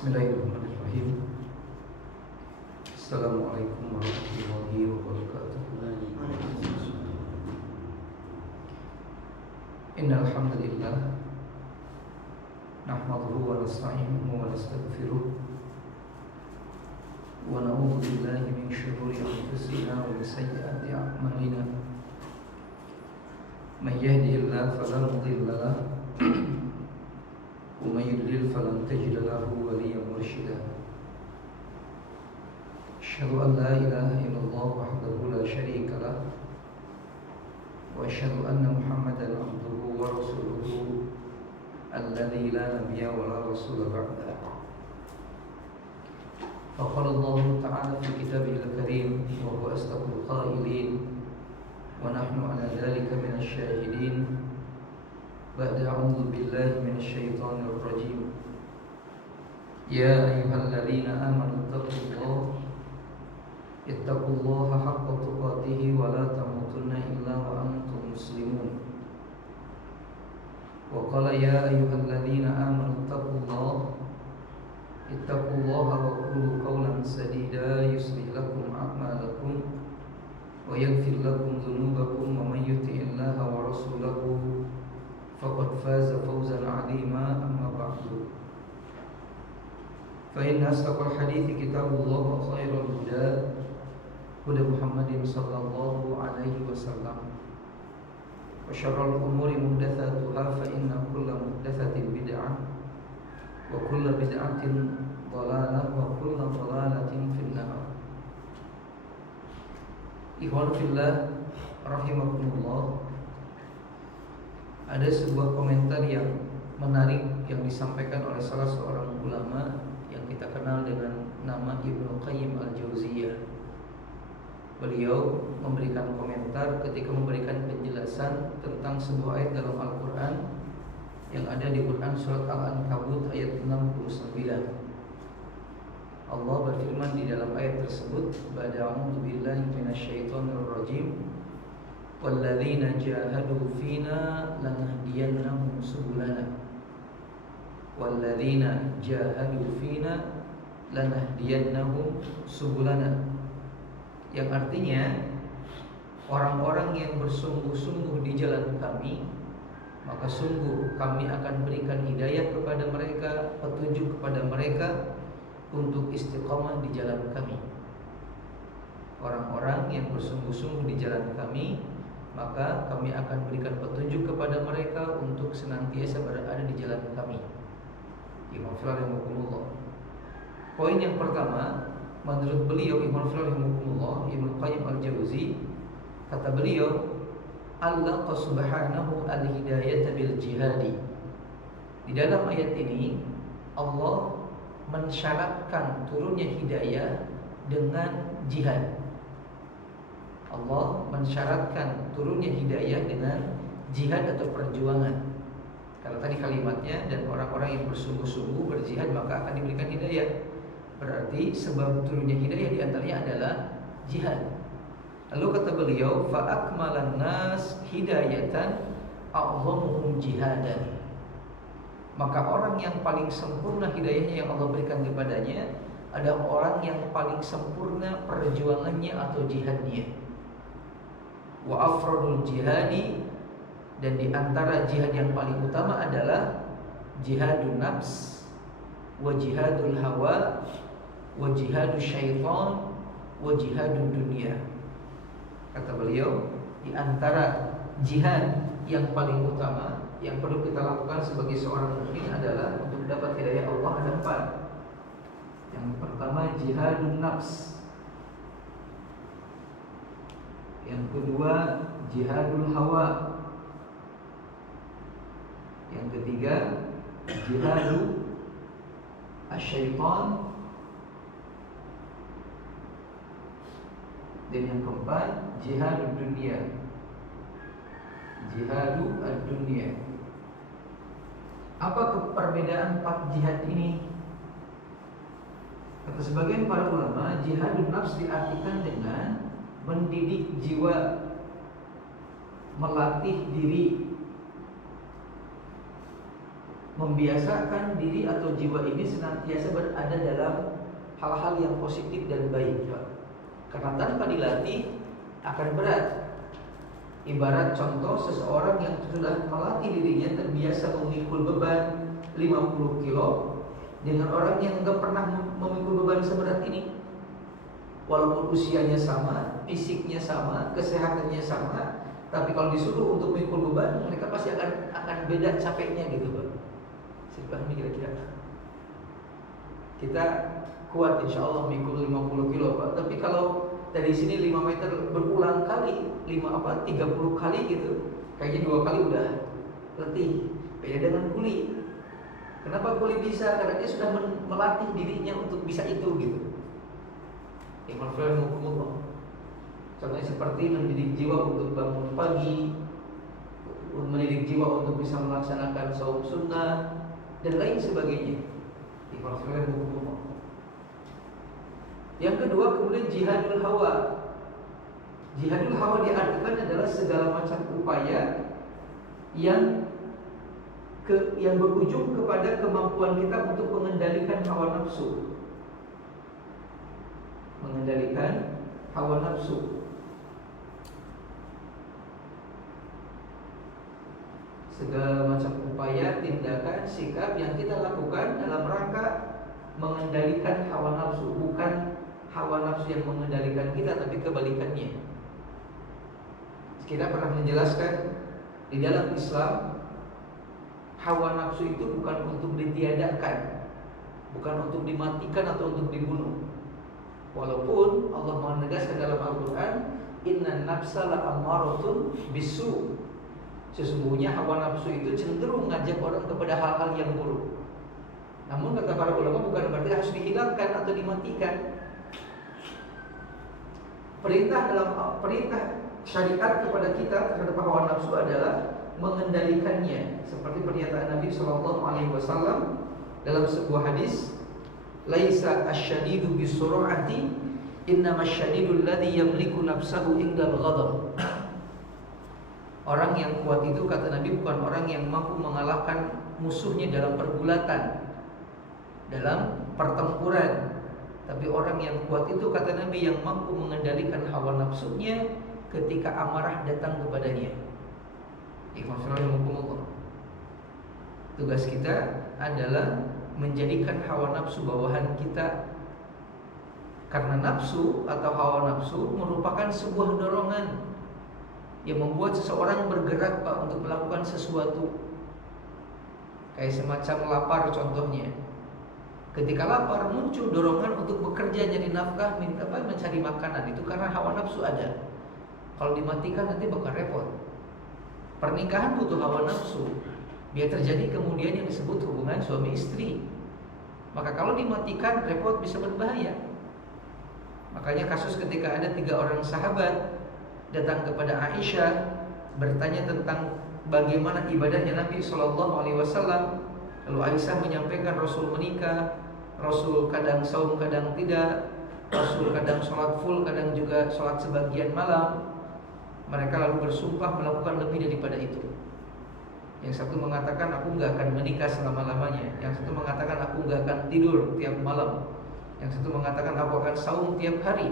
Bismillahirrahmanirrahim. Assalamualaikum warahmatullahi wabarakatuh. Innal hamdalillah nahmaduhu wa nasta'inuhu wa nastaghfiruh wa na'udzu billahi min shururi anfusina wa min sayyiati a'malina. Man yahdihillahu fala mudilla lahu wa man yudlil falan tajida lahu waliyyan mursyida. Asyhadu an la ilaha illallah wahdahu la syarika lah wa asyhadu anna Muhammadan abduhu wa rasuluhu alladzi la nabiyya wa la rasula ba'dahu. Faqala Allah ta'ala fi kitabihil karim wa huwa asdaqul qailin wa nahnu ala dzalika minasy syahidin. Ba'da a'udzu billahi minasy syaithanir rajim. Ya ayyuhalladzina amanu ittaqullaha haqqa tuqatih wa la tamutunna illa wa antum muslimun. Wa qala ya ayyuhalladzina amanu ittaqullaha wa qulu qawlan sadida yuslih lakum a'malakum wa yaghfir lakum dhunubakum wa man yuti'illaha wa rasulahu faqad faza fawzan 'azima. Amma ba'du, fa inna asdaqal hadithi kitabullah wa khairal huda Muhammadin sallallahu alaihi wasallam wa syarrul umuri muhdatsatuha fa inna kulla muhdatsatin bid'ah wa kulla bid'atin dhalalah wa kulla dhalalatin finnar. Ikhwan fillah rahimakumullah. Ada sebuah komentar yang menarik yang disampaikan oleh salah seorang ulama yang kita kenal dengan nama Ibnu Qayyim al-Jauziyah. Beliau memberikan komentar ketika memberikan penjelasan tentang sebuah ayat dalam Al-Quran yang ada di Quran surat Al-Ankabut ayat 69. Allah berfirman di dalam ayat tersebut, "A'udzu billahi minasyaitonir rajim. Walladzina jahadu fina lanahdiyannahum subulana." Walladzina jahadu fina lanahdiyannahum subulana. Yang artinya orang-orang yang bersungguh-sungguh di jalan kami, maka sungguh kami akan berikan hidayah kepada mereka, petunjuk kepada mereka untuk istiqamah di jalan kami. Orang-orang yang bersungguh-sungguh di jalan kami, maka kami akan berikan petunjuk kepada mereka untuk senantiasa berada di jalan kami. Poin yang pertama, menurut beliau Ibnu Qayyim al-Jauzi, kata beliau, Allah subhanahu al-hidayata bil jihadi. Di dalam ayat ini Allah mensyaratkan turunnya hidayah dengan jihad. Allah mensyaratkan turunnya hidayah dengan jihad atau perjuangan. Kalau tadi kalimatnya, dan orang-orang yang bersungguh-sungguh berjihad maka akan diberikan hidayah. Berarti sebab turunnya hidayah diantaranya adalah jihad. Lalu kata beliau, fa'akmalan nas hidayatan a'zamuhum jihadan. Maka orang yang paling sempurna hidayahnya yang Allah berikan kepadanya adalah orang yang paling sempurna perjuangannya atau jihadnya. Wa afradul jihadi, dan di antara jihad yang paling utama adalah jihadun nafs, wa jihadul hawa, wa jihadul syaitan, wa jihadul dunia. Kata beliau, di antara jihad yang paling utama yang perlu kita lakukan sebagai seorang mukmin adalah untuk dapat hidayah Allah ada 4. Yang pertama jihadun nafs, yang kedua jihadul hawa, yang ketiga jihadu asyaitan, dan yang keempat jihadul dunia, jihadu ad-dunia. Apa perbedaan 4 jihad ini? Kata sebagian para ulama, jihadun nafs diartikan dengan mendidik jiwa, melatih diri, membiasakan diri atau jiwa ini senantiasa berada dalam hal-hal yang positif dan baik, karena tanpa dilatih akan berat. Ibarat contoh seseorang yang sudah melatih dirinya terbiasa memikul beban 50 kilo dengan orang yang nggak pernah memikul beban seberat ini. Walaupun usianya sama, fisiknya sama, kesehatannya sama, tapi kalau disuruh untuk memikul beban, mereka pasti akan beda capeknya gitu, Pak. Saya pahami kira-kira. Kita kuat insya Allah memikul 50 kilo, Pak. Tapi kalau dari sini 5 meter berulang kali, 30 kali gitu, kayaknya 2 kali udah letih. Beda dengan kuli. Kenapa kuli bisa? Karena dia sudah melatih dirinya untuk bisa itu gitu. Contohnya seperti mendidik jiwa untuk bangun pagi, mendidik jiwa untuk bisa melaksanakan saum sunnah dan lain sebagainya. Yang kedua kemudian jihadul hawa. Jihadul hawa diartikan adalah segala macam upaya yang berujung kepada kemampuan kita untuk mengendalikan hawa nafsu. Mengendalikan hawa nafsu. Segala macam upaya, tindakan, sikap yang kita lakukan dalam rangka mengendalikan hawa nafsu, bukan hawa nafsu yang mengendalikan kita, tapi kebalikannya. Kita pernah menjelaskan di dalam Islam, hawa nafsu itu bukan untuk ditiadakan, bukan untuk dimatikan atau untuk dibunuh. Walaupun Allah menegaskan dalam Al-Quran, inna nafsa la'ammaratun bisu. Sesungguhnya hawa nafsu itu cenderung mengajak orang kepada hal-hal yang buruk. Namun kata para ulama bukan berarti harus dihilangkan atau dimatikan. Perintah syariat kepada kita terhadap hawa nafsu adalah mengendalikannya. Seperti pernyataan Nabi SAW dalam sebuah hadis, laisa asyadidu bisur'ati innama asyadidu alladhi yamliku nafsahu indal ghadab. Orang yang kuat itu kata Nabi bukan orang yang mampu mengalahkan musuhnya dalam pergulatan, dalam pertempuran, tapi orang yang kuat itu kata Nabi yang mampu mengendalikan hawa nafsunya ketika amarah datang kepadanya. Tugas kita adalah menjadikan hawa nafsu bawahan kita. Karena nafsu atau hawa nafsu merupakan sebuah dorongan yang membuat seseorang bergerak, Pak, untuk melakukan sesuatu. Kayak semacam lapar contohnya. Ketika lapar muncul dorongan untuk bekerja nyari nafkah, mencari makanan. Itu karena hawa nafsu ada. Kalau dimatikan nanti bakal repot. Pernikahan butuh hawa nafsu biar terjadi kemudian yang disebut hubungan suami istri. Maka kalau dimatikan repot, bisa berbahaya. Makanya kasus ketika ada 3 orang sahabat datang kepada Aisyah bertanya tentang bagaimana ibadahnya Nabi SAW. Lalu Aisyah menyampaikan Rasul menikah, Rasul kadang saum kadang tidak, Rasul kadang sholat full kadang juga sholat sebagian malam. Mereka lalu bersumpah melakukan lebih daripada itu. Yang satu mengatakan aku gak akan menikah selama-lamanya. Yang satu mengatakan aku gak akan tidur tiap malam. Yang satu mengatakan aku akan saum tiap hari.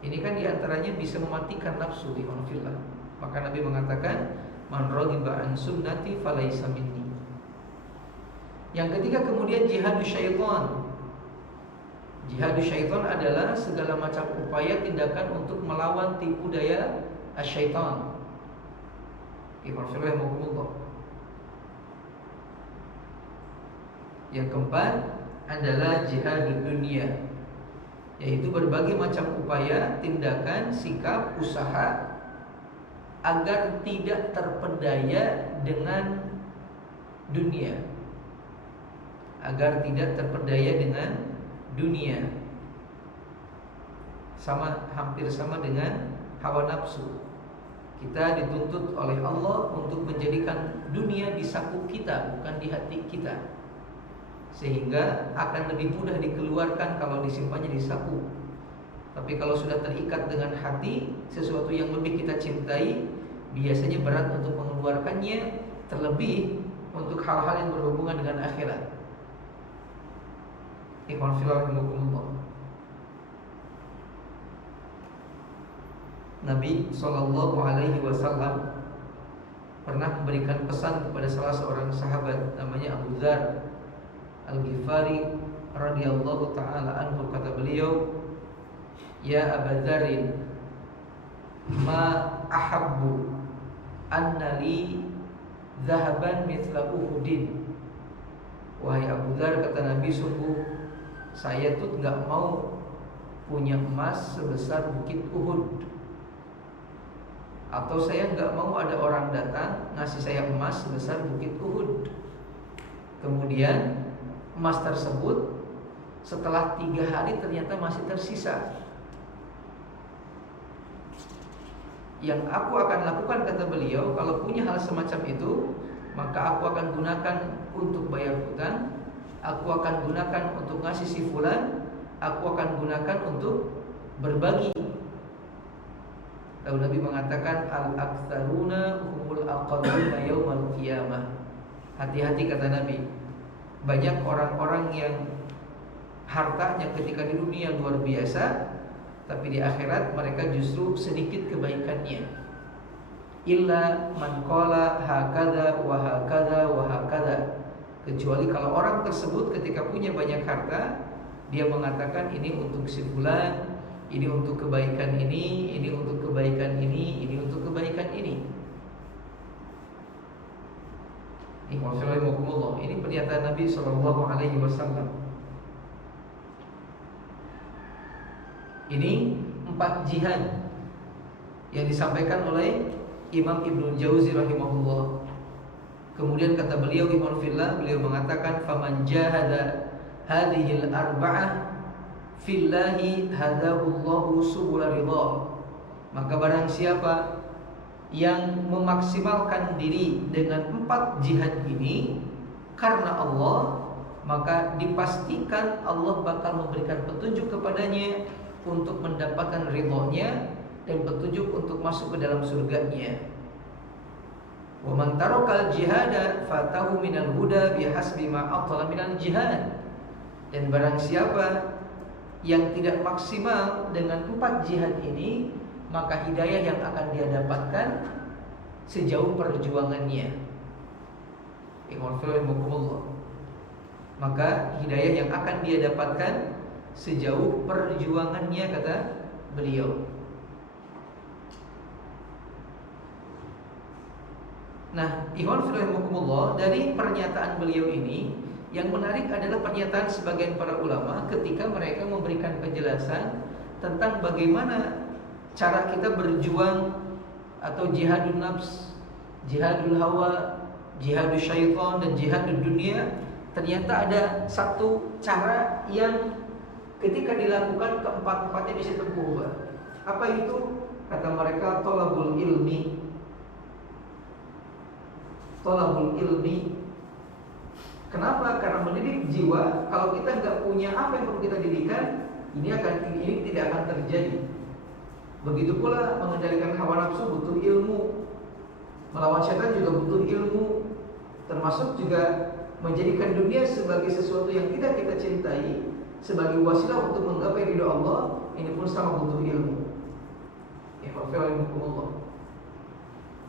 Ini kan diantaranya bisa mematikan nafsu di fillah. Maka Nabi mengatakan man raghiba an sunnati falaysa minni. Yang ketiga kemudian jihadus syaitan. Jihadus syaitan adalah segala macam upaya tindakan untuk melawan tipu daya asyaitan. Yang keempat adalah jihadud dunia, yaitu berbagai macam upaya, tindakan, sikap, usaha agar tidak terpedaya dengan dunia. Agar tidak terpedaya dengan dunia. Hampir sama dengan hawa nafsu. Kita dituntut oleh Allah untuk menjadikan dunia di saku kita, bukan di hati kita. Sehingga akan lebih mudah dikeluarkan kalau disimpannya di saku. Tapi kalau sudah terikat dengan hati, sesuatu yang lebih kita cintai, biasanya berat untuk mengeluarkannya. Terlebih untuk hal-hal yang berhubungan dengan akhirat. Ikhwan fillah rahimakumullah. Nabi sallallahu alaihi wasallam pernah memberikan pesan kepada salah seorang sahabat namanya Abu Dzar Al-Ghifari radhiyallahu taala anhu. Kata beliau, "Ya Abu Dzarin, ma ahabbu anna li dhahaban mithla Uhudin." Wahai Abu Dzar, kata Nabi, sungguh saya tuh enggak mau punya emas sebesar bukit Uhud. Atau saya enggak mau ada orang datang ngasih saya emas sebesar bukit Uhud. Kemudian emas tersebut setelah 3 hari ternyata masih tersisa. Yang aku akan lakukan, kata beliau, kalau punya hal semacam itu, maka aku akan gunakan untuk bayar hutang, aku akan gunakan untuk ngasih si fulan, aku akan gunakan untuk berbagi. Lalu Nabi mengatakan, al-aktsaruna humul aqalluna yaumal qiyamah. Hati-hati, kata Nabi, banyak orang-orang yang hartanya ketika di dunia luar biasa, tapi di akhirat mereka justru sedikit kebaikannya. Illa man qala hakadha wa hakadha wa hakadha. Kecuali kalau orang tersebut ketika punya banyak harta, dia mengatakan ini untuk si fulan, ini untuk kebaikan ini untuk kebaikan ini untuk kebaikan ini. Ini pernyataan Nabi sallallahu alaihi wasallam. Ini 4 jihad yang disampaikan oleh Imam Ibnu Jauzi rahimahullah. Kemudian kata beliau, Ikhwan fillah, beliau mengatakan, faman jahada hadhil arba'ah fillahi hadahullahu subul ridha. Maka barang siapa yang memaksimalkan diri dengan 4 jihad ini karena Allah, maka dipastikan Allah bakal memberikan petunjuk kepadanya untuk mendapatkan ridhonya dan petunjuk untuk masuk ke dalam surganya. Wa man tarakal jihada fatahu minal huda bihasbi ma atala minal jihad. Dan barang siapa yang tidak maksimal dengan 4 jihad ini, maka hidayah yang akan dia dapatkan sejauh perjuangannya. Maka hidayah yang akan dia dapatkan sejauh perjuangannya, kata beliau. Nah, ikhwan fillah, dari pernyataan beliau ini, yang menarik adalah pernyataan sebagian para ulama ketika mereka memberikan penjelasan tentang bagaimana cara kita berjuang atau jihadun nafs, jihadul hawa, jihadul syaitan, dan jihadul dunia. Ternyata ada satu cara yang ketika dilakukan keempat-empatnya bisa tempuh. Apa itu? Kata mereka, thalabul ilmi. Thalabul ilmi. Kenapa? Karena mendidik jiwa. Kalau kita nggak punya apa yang perlu kita didikkan, ini tidak akan terjadi. Begitu pula mengendalikan hawa nafsu butuh ilmu. Melawan syaitan juga butuh ilmu. Termasuk juga menjadikan dunia sebagai sesuatu yang tidak kita cintai, sebagai wasilah untuk menggapai ridha Allah, ini pun sama butuh ilmu.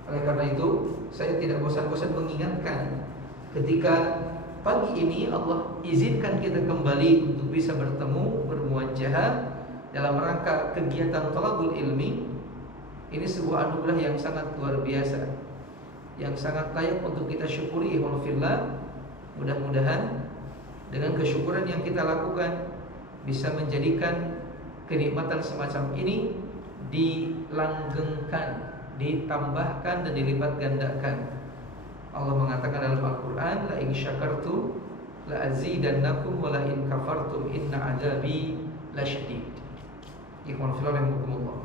Oleh karena itu, saya tidak bosan-bosan mengingatkan, ketika pagi ini Allah izinkan kita kembali untuk bisa bertemu, bermuajahah dalam rangka kegiatan thalabul ilmi. Ini sebuah anugerah yang sangat luar biasa, yang sangat layak untuk kita syukuri, ikhwan fillah. Mudah-mudahan dengan kesyukuran yang kita lakukan bisa menjadikan kenikmatan semacam ini dilanggengkan, ditambahkan, dan dilipat gandakan. Allah mengatakan dalam Al-Quran, la in syakartum la azidannakum wa la in kafartum inna adzabi lasyadid. Ikhwan fillah rahimakumullah.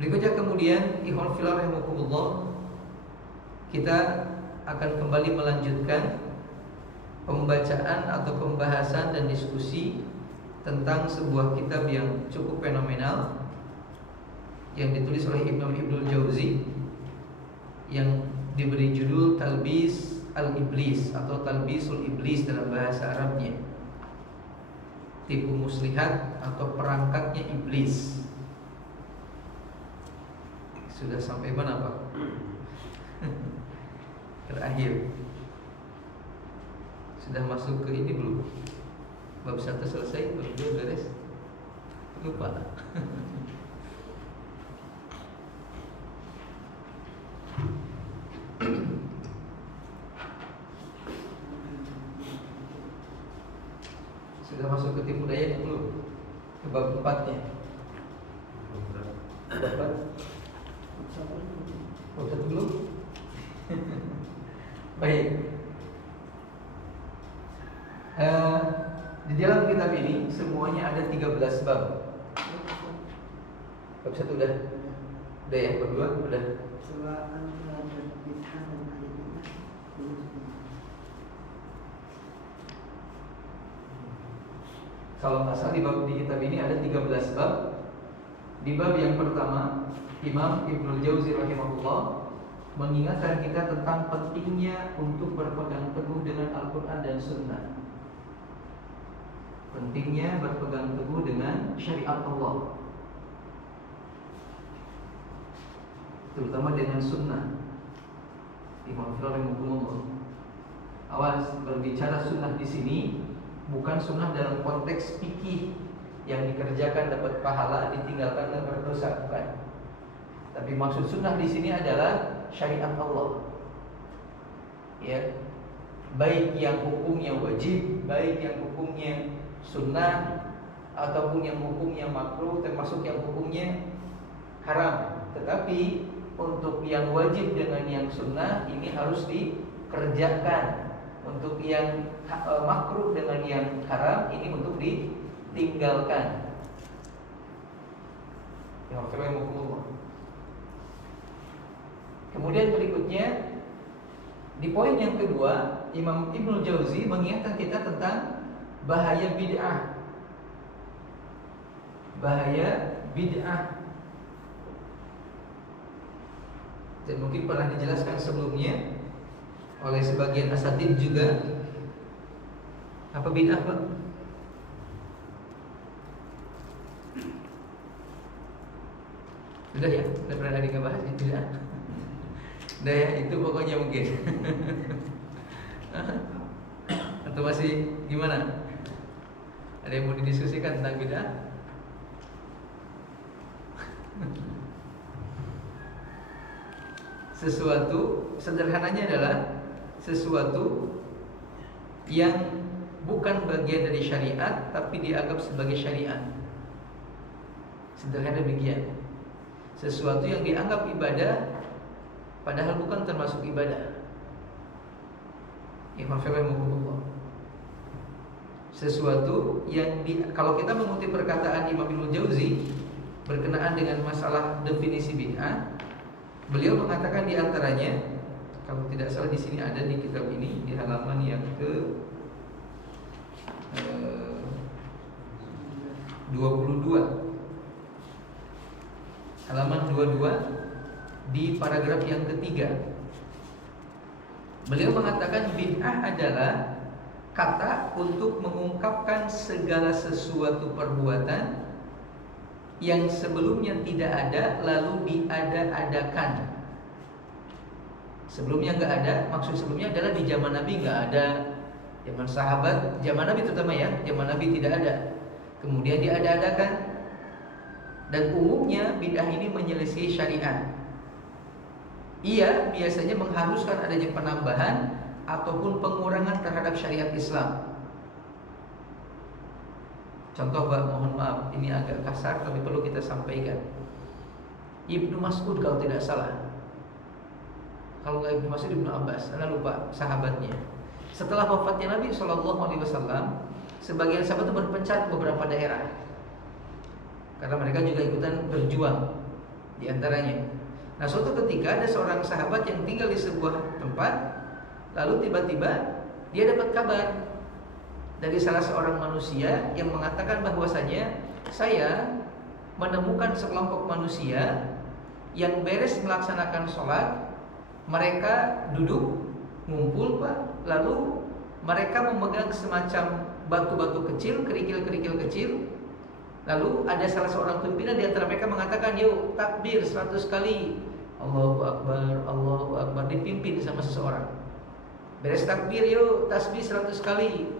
Berikutnya kemudian, ikhwan fillah rahimakumullah, kita akan kembali melanjutkan pembacaan atau pembahasan dan diskusi tentang sebuah kitab yang cukup fenomenal yang ditulis oleh Imam Ibnu Jauzi, yang diberi judul Talbis al-Iblis atau Talbisul Iblis dalam bahasa Arabnya. Tipu muslihat atau perangkatnya iblis. Sudah sampai mana Pak? Terakhir. Sudah masuk ke ini belum? Bab 1 selesai, bab 2 beres? Lupa. Sudah masuk ke tipu daya belum? Ke bab 4-nya. Bab 1 belum? Baik. Di dalam kitab ini semuanya ada 13 bab. Bab 1 udah? Udah ya? Bab 2 udah? Kalau nggak salah di kitab ini ada 13 bab. Di bab yang pertama, Imam Ibnul Jauzi rahimahullah mengingatkan kita tentang pentingnya untuk berpegang teguh dengan Al-Quran dan Sunnah. Pentingnya berpegang teguh dengan syariat Allah, terutama dengan Sunnah. Imam rahimahullah. Awas, berbicara Sunnah di sini bukan Sunnah dalam konteks fikih yang dikerjakan dapat pahala, ditinggalkan dan berdosa, bukan. Tapi maksud Sunnah di sini adalah syariat Allah. Ya, baik yang hukumnya wajib, baik yang hukumnya sunnah, ataupun yang hukumnya makruh, termasuk yang hukumnya haram. Tetapi untuk yang wajib dengan yang sunnah ini harus dikerjakan. Untuk yang makruh dengan yang haram ini untuk ditinggalkan. Ya, kemudian berikutnya di poin yang kedua, Imam Ibnul Jauzi mengingatkan kita tentang bahaya bid'ah. Bahaya bid'ah. Dan mungkin pernah dijelaskan sebelumnya oleh sebagian asatid juga. Apa bid'ah, Pak? Sudah ya? Sudah pernah dibahas itu ya? Udah ya, itu pokoknya mungkin. Atau masih gimana? Ada yang mau didiskusikan tentang bid'ah? Sesuatu, sederhananya adalah sesuatu yang bukan bagian dari syariat tapi dianggap sebagai syariat. Sederhana demikian. Sesuatu yang dianggap ibadah padahal bukan termasuk ibadah. Sesuatu yang kalau kita mengutip perkataan Imam Ibnul Jauzi berkenaan dengan masalah definisi bid'ah, beliau mengatakan di antaranya, kalau tidak salah di sini ada di kitab ini di halaman yang ke 22, halaman 22 di paragraf yang ketiga. Beliau mengatakan bid'ah adalah kata untuk mengungkapkan segala sesuatu perbuatan yang sebelumnya tidak ada lalu diada-adakan. Sebelumnya nggak ada, maksud sebelumnya adalah di zaman Nabi nggak ada, zaman sahabat, zaman Nabi terutama ya, zaman Nabi tidak ada. Kemudian diada-adakan, dan umumnya bid'ah ini menyelisih syariat. Ia biasanya mengharuskan adanya penambahan ataupun pengurangan terhadap syariat Islam. Contoh, Pak, mohon maaf, ini agak kasar tapi perlu kita sampaikan. Ibnu Mas'ud kalau tidak salah, kalau nggak Ibnu Mas'ud, Ibnu Abbas, Anda lupa sahabatnya. Setelah wafatnya Nabi SAW, sebagian sahabat itu berpencar ke beberapa daerah karena mereka juga ikutan berjuang di antaranya. Nah, suatu ketika ada seorang sahabat yang tinggal di sebuah tempat, lalu tiba-tiba dia dapat kabar dari salah seorang manusia yang mengatakan bahwasanya saya menemukan sekelompok manusia yang beres melaksanakan sholat Mereka duduk ngumpul Pak, lalu mereka memegang semacam batu-batu kecil, kerikil-kerikil kecil. Lalu ada salah seorang pimpinan di antara mereka mengatakan, "Yuk takbir 100 kali. Allahu Akbar, Allahu Akbar." Dipimpin sama seseorang. Beres takbir, yuk tasbih 100 kali.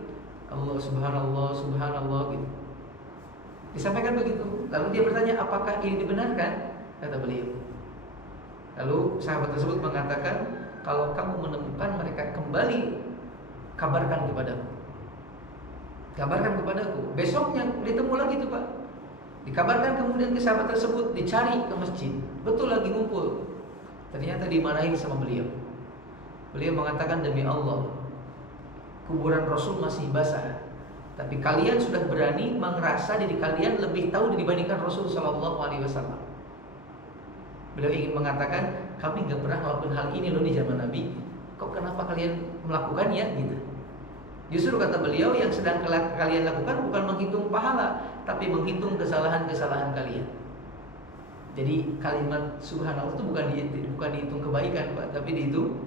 Allah subhanallah, subhanallah gitu. Disampaikan begitu. Lalu dia bertanya, "Apakah ini dibenarkan?" Kata beliau. Lalu sahabat tersebut mengatakan, "Kalau kamu menemukan mereka kembali, kabarkan kepadaku. Kabarkan kepadaku." Besoknya ditemu lagi tuh Pak. Dikabarkan kemudian ke sahabat tersebut, dicari ke masjid. Betul lagi ngumpul. Ternyata dimarahin sama beliau. Beliau mengatakan, "Demi Allah, kuburan Rasul masih basah, tapi kalian sudah berani merasa diri kalian lebih tahu dibandingkan Rasul Shallallahu Alaihi Wasallam." Beliau ingin mengatakan, kami nggak pernah melakukan hal ini loh di zaman Nabi. Kok kenapa kalian melakukannya gitu? Justru kata beliau, yang sedang kalian lakukan bukan menghitung pahala, tapi menghitung kesalahan-kesalahan kalian. Jadi kalimat subhanallah itu bukan dihitung kebaikan Pak, tapi dihitung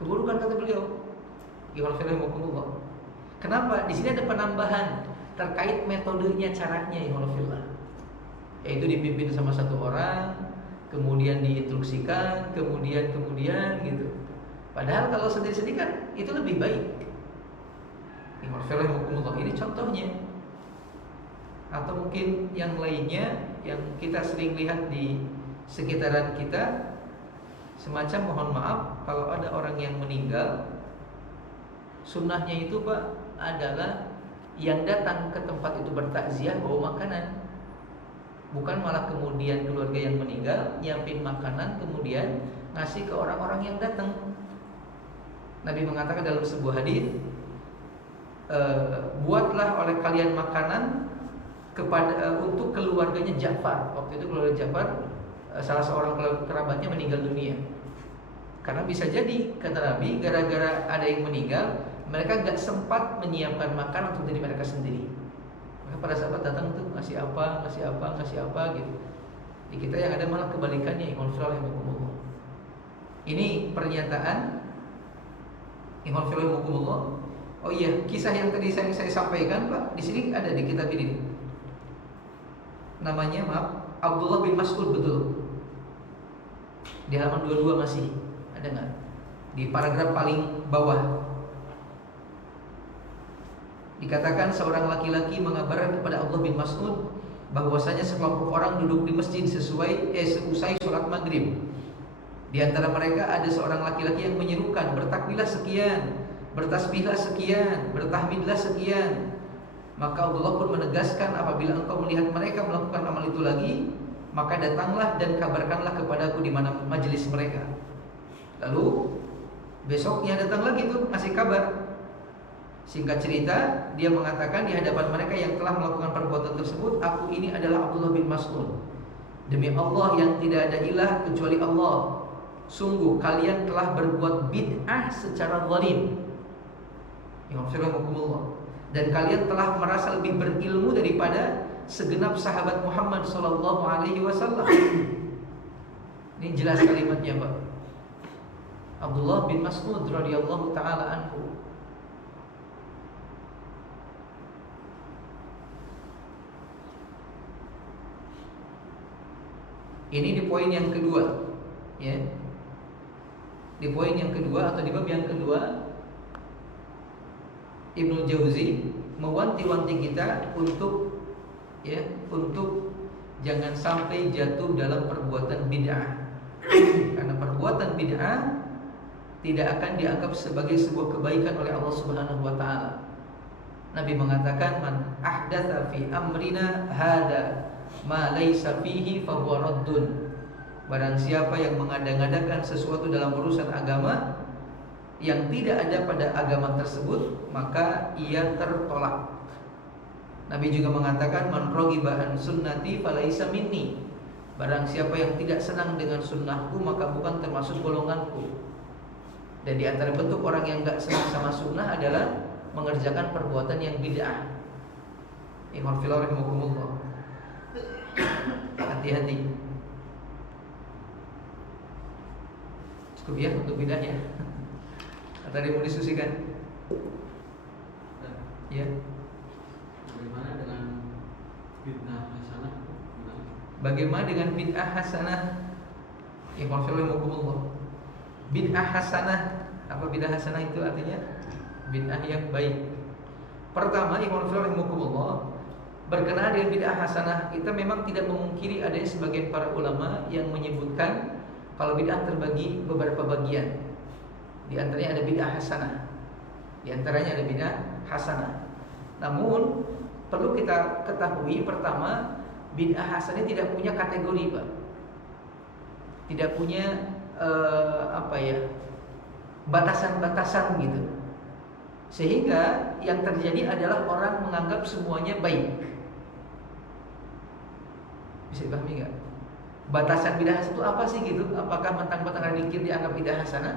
keburukan kata beliau. Kenapa? Di sini ada penambahan terkait metodenya, caranya, yaitu dipimpin sama satu orang, kemudian diinstruksikan, kemudian gitu. Padahal kalau sendiri-sendiri kan itu lebih baik. Ini contohnya. Atau mungkin yang lainnya yang kita sering lihat di sekitaran kita, semacam mohon maaf kalau ada orang yang meninggal, sunnahnya itu Pak adalah yang datang ke tempat itu bertakziah bawa makanan. Bukan malah kemudian keluarga yang meninggal nyiapin makanan kemudian ngasih ke orang-orang yang datang. Nabi mengatakan dalam sebuah hadis, buatlah oleh kalian makanan kepada untuk keluarganya Ja'far. Waktu itu keluarga Ja'far, salah seorang kerabatnya meninggal dunia. Karena bisa jadi kata Nabi, gara-gara ada yang meninggal, mereka gak sempat menyiapkan makan untuk diri mereka sendiri. Maka pada sahabat datang tuh ngasih apa gitu. Di kita yang ada malah kebalikannya. Ini pernyataan Oh iya, kisah yang tadi saya sampaikan Pak, di sini ada di kitab ini. Namanya Abdullah bin Mas'ud, betul. Di halaman 22 masih ada nggak? Di paragraf paling bawah dikatakan seorang laki-laki mengabarkan kepada Abdullah bin Mas'ud bahwasanya sekelompok orang duduk di masjid seusai sholat maghrib. Di antara mereka ada seorang laki-laki yang menyerukan, bertakbirlah sekian, bertasbihlah sekian, bertahmidlah sekian. Maka Abdullah pun menegaskan, apabila engkau melihat mereka melakukan amal itu lagi, maka datanglah dan kabarkanlah kepadaku di mana majelis mereka. Lalu besoknya datang lagi tuh ngasih kabar. Singkat cerita, dia mengatakan di hadapan mereka yang telah melakukan perbuatan tersebut, aku ini adalah Abdullah bin Mas'ud. Demi Allah yang tidak ada ilah kecuali Allah, sungguh kalian telah berbuat bid'ah secara zalim. Dan kalian telah merasa lebih berilmu daripada segenap sahabat Muhammad sallallahu alaihi wasallam. Ini jelas kalimatnya Pak. Abdullah bin Mas'ud radhiyallahu taala anhu. Ini di poin yang kedua, ya. Di poin yang kedua atau di bab yang kedua, Ibnu Jauzi mewanti-wanti kita untuk jangan sampai jatuh dalam perbuatan bid'ah. Karena perbuatan bid'ah tidak akan dianggap sebagai sebuah kebaikan oleh Allah Subhanahu wa taala. Nabi mengatakan, "Man ahdatsa fi amrina hada ma laisa fihi fa huwa raddun." Barang siapa yang mengada-ngadakan sesuatu dalam urusan agama yang tidak ada pada agama tersebut, maka ia tertolak. Nabi juga mengatakan, "Man raghiba an sunnati falaisa minni." Barang siapa yang tidak senang dengan sunnahku, maka bukan termasuk golonganku. Dan di antara bentuk orang yang enggak senang sama sunnah adalah mengerjakan perbuatan yang bid'ah. Imam Filar rahimahumullah. Hati-hati. Cukup ya untuk bid'ah ya. Atau ada yang mau diskusikan? Ya. Bagaimana dengan bid'ah hasanah? Bagaimana dengan bid'ah hasanah? Bid'ah hasanah. Apa bid'ah hasanah itu artinya? Bid'ah yang baik. Pertama, berkenaan dengan bid'ah hasanah, kita memang tidak memungkiri adanya sebagian para ulama yang menyebutkan kalau bid'ah terbagi beberapa bagian. Di antaranya ada bid'ah hasanah. Di antaranya ada bid'ah hasanah. Namun perlu kita ketahui pertama, bid'ah hasanah tidak punya kategori, Pak. Tidak punya batasan-batasan gitu. Sehingga yang terjadi adalah orang menganggap semuanya baik. Bisa dipahami nggak? Batasan bid'ah hasanah itu apa sih gitu? Apakah mentang-mentang ada zikir dianggap bid'ah hasanah?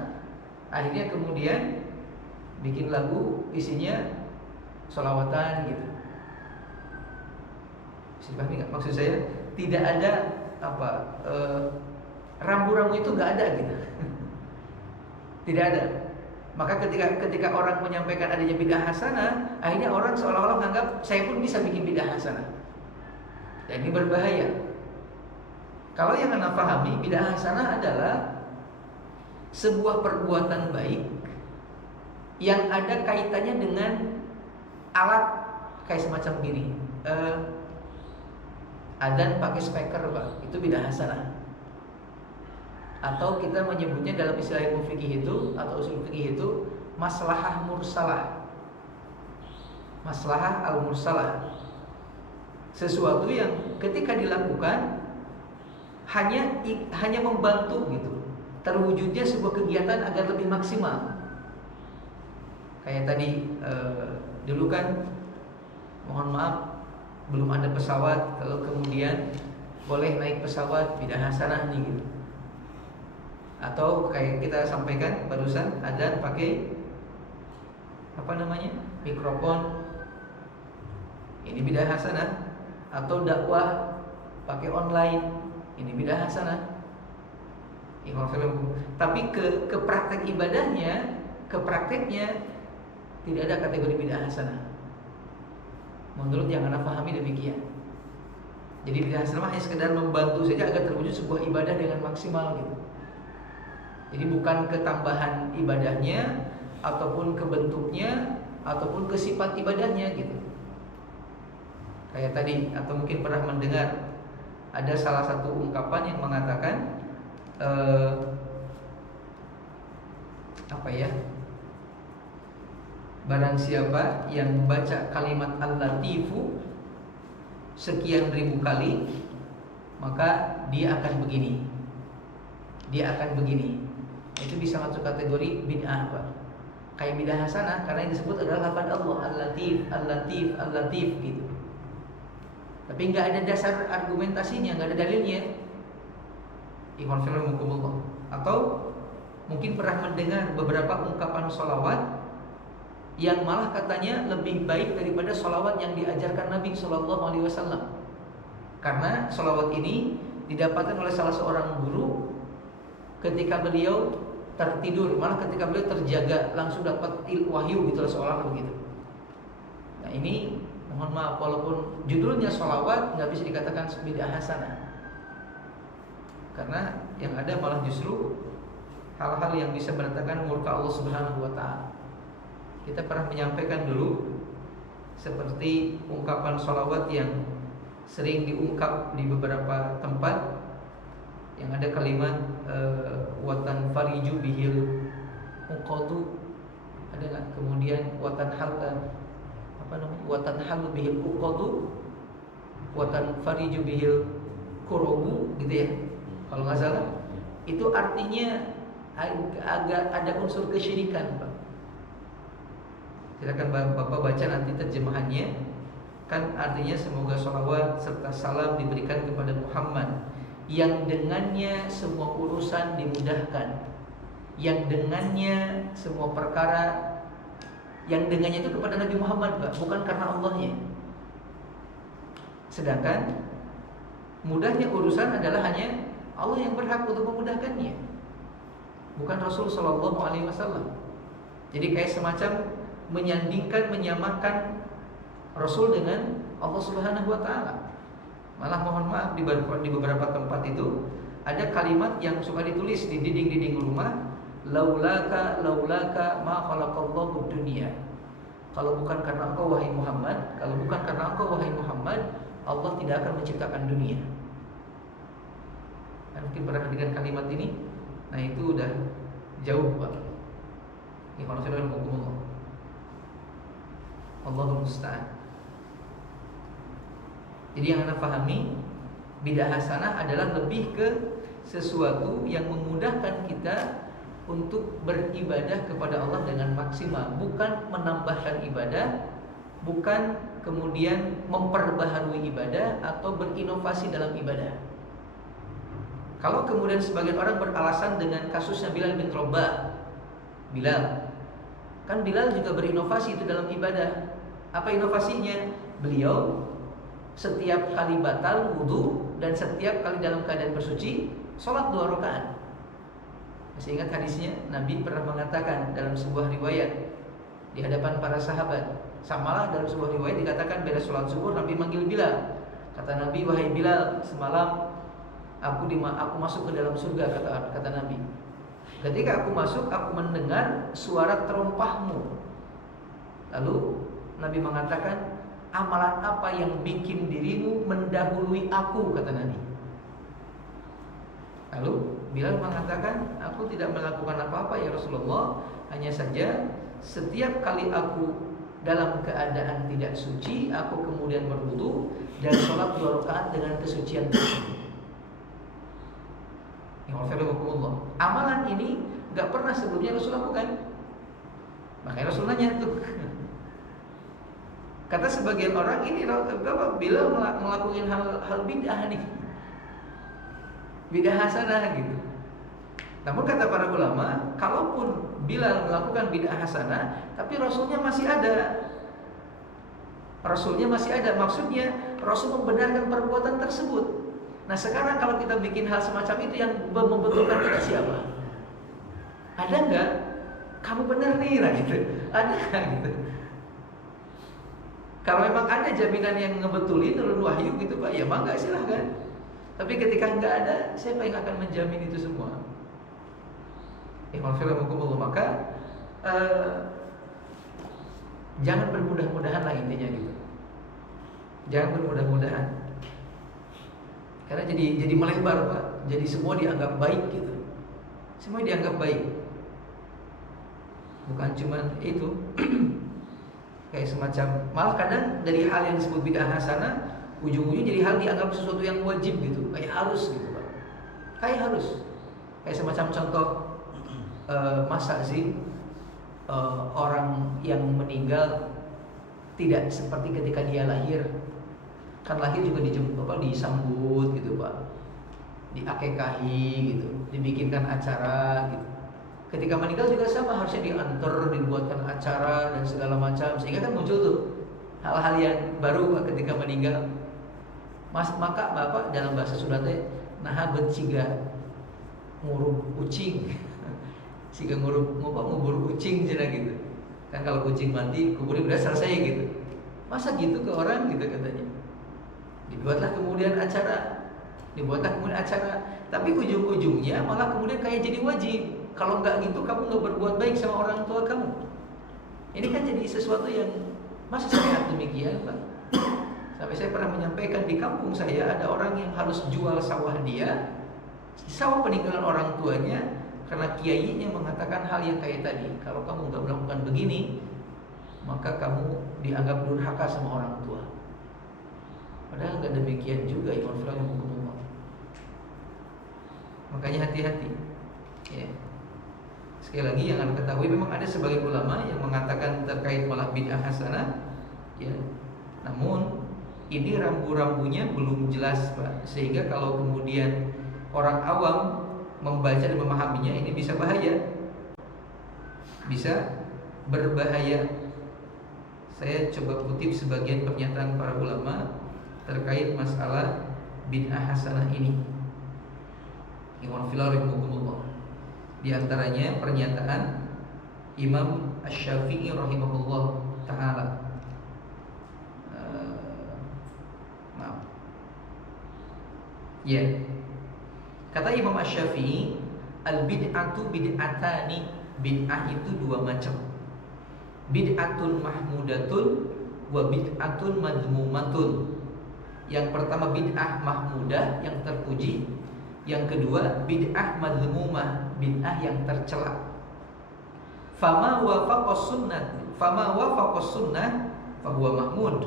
Akhirnya kemudian bikin lagu isinya sholawatan gitu. Bisa dipahami nggak? Maksud saya tidak ada rambu-rambu itu nggak ada gitu. Tidak ada. Maka ketika orang menyampaikan adanya bid'ah hasanah, akhirnya orang seolah-olah menganggap saya pun bisa bikin bid'ah hasanah. Dan ini berbahaya. Kalau yang Anda pahami, bid'ah hasanah adalah sebuah perbuatan baik yang ada kaitannya dengan alat kayak semacam gini. Adzan pakai speaker, Pak. Itu bid'ah hasanah. Atau kita menyebutnya dalam istilah ilmu fikih itu atau usul fikih itu maslahah mursalah. Maslahah al-mursalah. Sesuatu yang ketika dilakukan hanya membantu gitu terwujudnya sebuah kegiatan agar lebih maksimal. Kayak tadi dulu kan, mohon maaf, belum ada pesawat, kalau kemudian boleh naik pesawat, bid'ah hasanah nih gitu. Atau kayak kita sampaikan barusan, adzan pakai mikrofon, ini bid'ah hasanah. Atau dakwah pakai online, ini bid'ah hasanah. Tapi ke praktek ibadahnya, ke prakteknya tidak ada kategori bid'ah hasanah. Menurut yang Anda pahami demikian. Jadi bid'ah hasanah hanya sekedar membantu saja agar terwujud sebuah ibadah dengan maksimal gitu. Jadi bukan ketambahan ibadahnya, ataupun ke bentuknya, ataupun ke sifat ibadahnya gitu. Kayak tadi, atau mungkin pernah mendengar ada salah satu ungkapan yang mengatakan barang siapa yang membaca kalimat Al-Latifu sekian ribu kali, maka dia akan begini, dia akan begini. Itu bisa masuk kategori bid'ah, Pak. Kayak bid'ah hasanah karena yang disebut adalah lafaz Allah, Al-Latif, Al-Latif, Al-Latif gitu. Tapi nggak ada dasar argumentasinya, nggak ada dalilnya. Atau mungkin pernah mendengar beberapa ungkapan sholawat yang malah katanya lebih baik daripada sholawat yang diajarkan Nabi SAW. Karena sholawat ini didapatkan oleh salah seorang guru ketika beliau tertidur, malah ketika beliau terjaga langsung dapat wahyu gitu, seolah begitu. Nah ini mohon maaf, walaupun judulnya sholawat, nggak bisa dikatakan bid'ah hasanah, karena yang ada malah justru hal-hal yang bisa mendatangkan murka Allah Subhanahu wa Ta'ala. Kita pernah menyampaikan dulu seperti ungkapan sholawat yang sering diungkap di beberapa tempat, yang ada kalimat watan fariju bihil uqadu, ada nggak? Kemudian watan halu bihil uqadu, watan fariju bihil kurobu, gitu ya kalau nggak salah. Itu artinya agak ada unsur kesyirikan, Pak. Silakan Bapak baca nanti terjemahannya. Kan artinya semoga sholawat serta salam diberikan kepada Muhammad, yang dengannya semua urusan dimudahkan, yang dengannya semua perkara, yang dengannya itu kepada Nabi Muhammad, Pak, bukan karena Allahnya. Sedangkan mudahnya urusan adalah hanya Allah yang berhak untuk memudahkannya. bukan Rasul Shallallahu Alaihi Wasallam. Jadi kayak semacam menyandingkan, menyamakan Rasul dengan Allah Subhanahu Wa Taala. Malah mohon maaf di beberapa tempat itu ada kalimat yang suka ditulis di dinding-dinding rumah, laulaka ma khalaqallahu dunya. Kalau bukan karena engkau wahai Muhammad, kalau bukan karena engkau wahai Muhammad, Allah tidak akan menciptakan dunia. Mungkin pernah dengar kalimat ini. Nah itu udah jauh Pak. Ya kalau saya hukum Allahul musta'an. Jadi yang Anda pahami, bidah hasanah adalah lebih ke sesuatu yang memudahkan kita untuk beribadah kepada Allah dengan maksimal, bukan menambahkan ibadah, bukan kemudian memperbaharui ibadah atau berinovasi dalam ibadah. Kalau kemudian sebagian orang beralasan dengan kasusnya Bilal bin Rabah, kan Bilal juga berinovasi itu dalam ibadah. Apa inovasinya? Beliau setiap kali batal wudu dan setiap kali dalam keadaan bersuci sholat 2 rakaat. Masih ingat hadisnya? Nabi pernah mengatakan dalam sebuah riwayat di hadapan para sahabat, samalah dalam sebuah riwayat dikatakan beres sholat subuh Nabi manggil Bilal. Kata Nabi, wahai Bilal, semalam aku masuk ke dalam surga, kata Nabi. Ketika aku masuk, aku mendengar suara terompahmu. Lalu Nabi mengatakan, amalan apa yang bikin dirimu mendahului aku, kata Nabi. Lalu Bilal mengatakan, aku tidak melakukan apa-apa ya Rasulullah, hanya saja setiap kali aku dalam keadaan tidak suci, aku kemudian berwudu dan sholat 2 rakaat dengan kesucian tersebut. Amalan ini gak pernah sebelumnya Rasul lakukan. Makanya Rasul nanya tuh. Kata sebagian orang, ini Bilal melakukan hal bid'ah nih, bid'ah hasanah gitu. Namun kata para ulama, kalaupun Bilal melakukan bid'ah hasanah, tapi Rasulnya masih ada. Rasulnya masih ada, maksudnya Rasul membenarkan perbuatan tersebut. Nah sekarang kalau kita bikin hal semacam itu, yang membetulkan kita siapa? Ada nggak? Kamu benar nih lah gitu. Ada nggak gitu? Kalau memang ada jaminan yang ngebetulin turun wahyu gitu Pak, ya mangga silahkan. Tapi ketika nggak ada, siapa yang akan menjamin itu semua? Maka jangan bermudah-mudahan lah intinya gitu. Jangan bermudah-mudahan. Karena jadi melebar Pak. Jadi semua dianggap baik gitu. Semua dianggap baik. Bukan cuman itu. Kayak semacam, malah kadang dari hal yang disebut bid'ah hasanah, ujung-ujungnya jadi hal dianggap sesuatu yang wajib gitu. Kayak harus gitu Pak. Kayak harus. Kayak semacam contoh, masa sih orang yang meninggal tidak seperti ketika dia lahir. Kan lahir juga disambut gitu Pak, diakekahi gitu, dibikinkan acara gitu. Ketika meninggal juga sama, harusnya diantar, dibuatkan acara dan segala macam, sehingga kan muncul tuh hal-hal yang baru Pak ketika meninggal. Maka Bapak dalam bahasa Sunda teh naha benciga ngurub kucing, siga ngubur kucing cenah gitu. Kan kalau kucing mati kuburnya udah selesai gitu. Masa gitu ke orang gitu katanya. Dibuatlah kemudian acara, tapi ujung-ujungnya malah kemudian kayak jadi wajib. Kalau nggak gitu kamu nggak berbuat baik sama orang tua kamu. Ini kan jadi sesuatu yang masa syariat demikian Pak. Sampai saya pernah menyampaikan di kampung saya ada orang yang harus jual sawah dia, sawah peninggalan orang tuanya, karena kiainya mengatakan hal yang kayak tadi. Kalau kamu nggak melakukan begini, maka kamu dianggap durhaka sama orang tua. Padahal nggak demikian juga iman yang hukum. Makanya hati-hati. Ya. Sekali lagi yang Anda ketahui, memang ada sebagian ulama yang mengatakan terkait malah bid'ah hasanah. Ya. Namun ini rambu-rambunya belum jelas Pak. Sehingga kalau kemudian orang awam membaca dan memahaminya, ini bisa bahaya. Bisa berbahaya. Saya coba kutip sebagian pernyataan para ulama terkait masalah bid'ah hasanah ini. Iwan filar rahimahumullah. Di antaranya pernyataan Imam Asy-Syafi'i rahimahullah taala. Maaf. Ya. Kata Imam Asy-Syafi'i, al-bid'atu bid'atani. Bid'ah itu dua macam. Bid'atun mahmudatun wa bid'atun madhmumatun. Yang pertama bid'ah mahmudah, yang terpuji. Yang kedua bid'ah madhmumah, bid'ah yang tercela. Fama wafaqas sunnah fahuwa mahmud.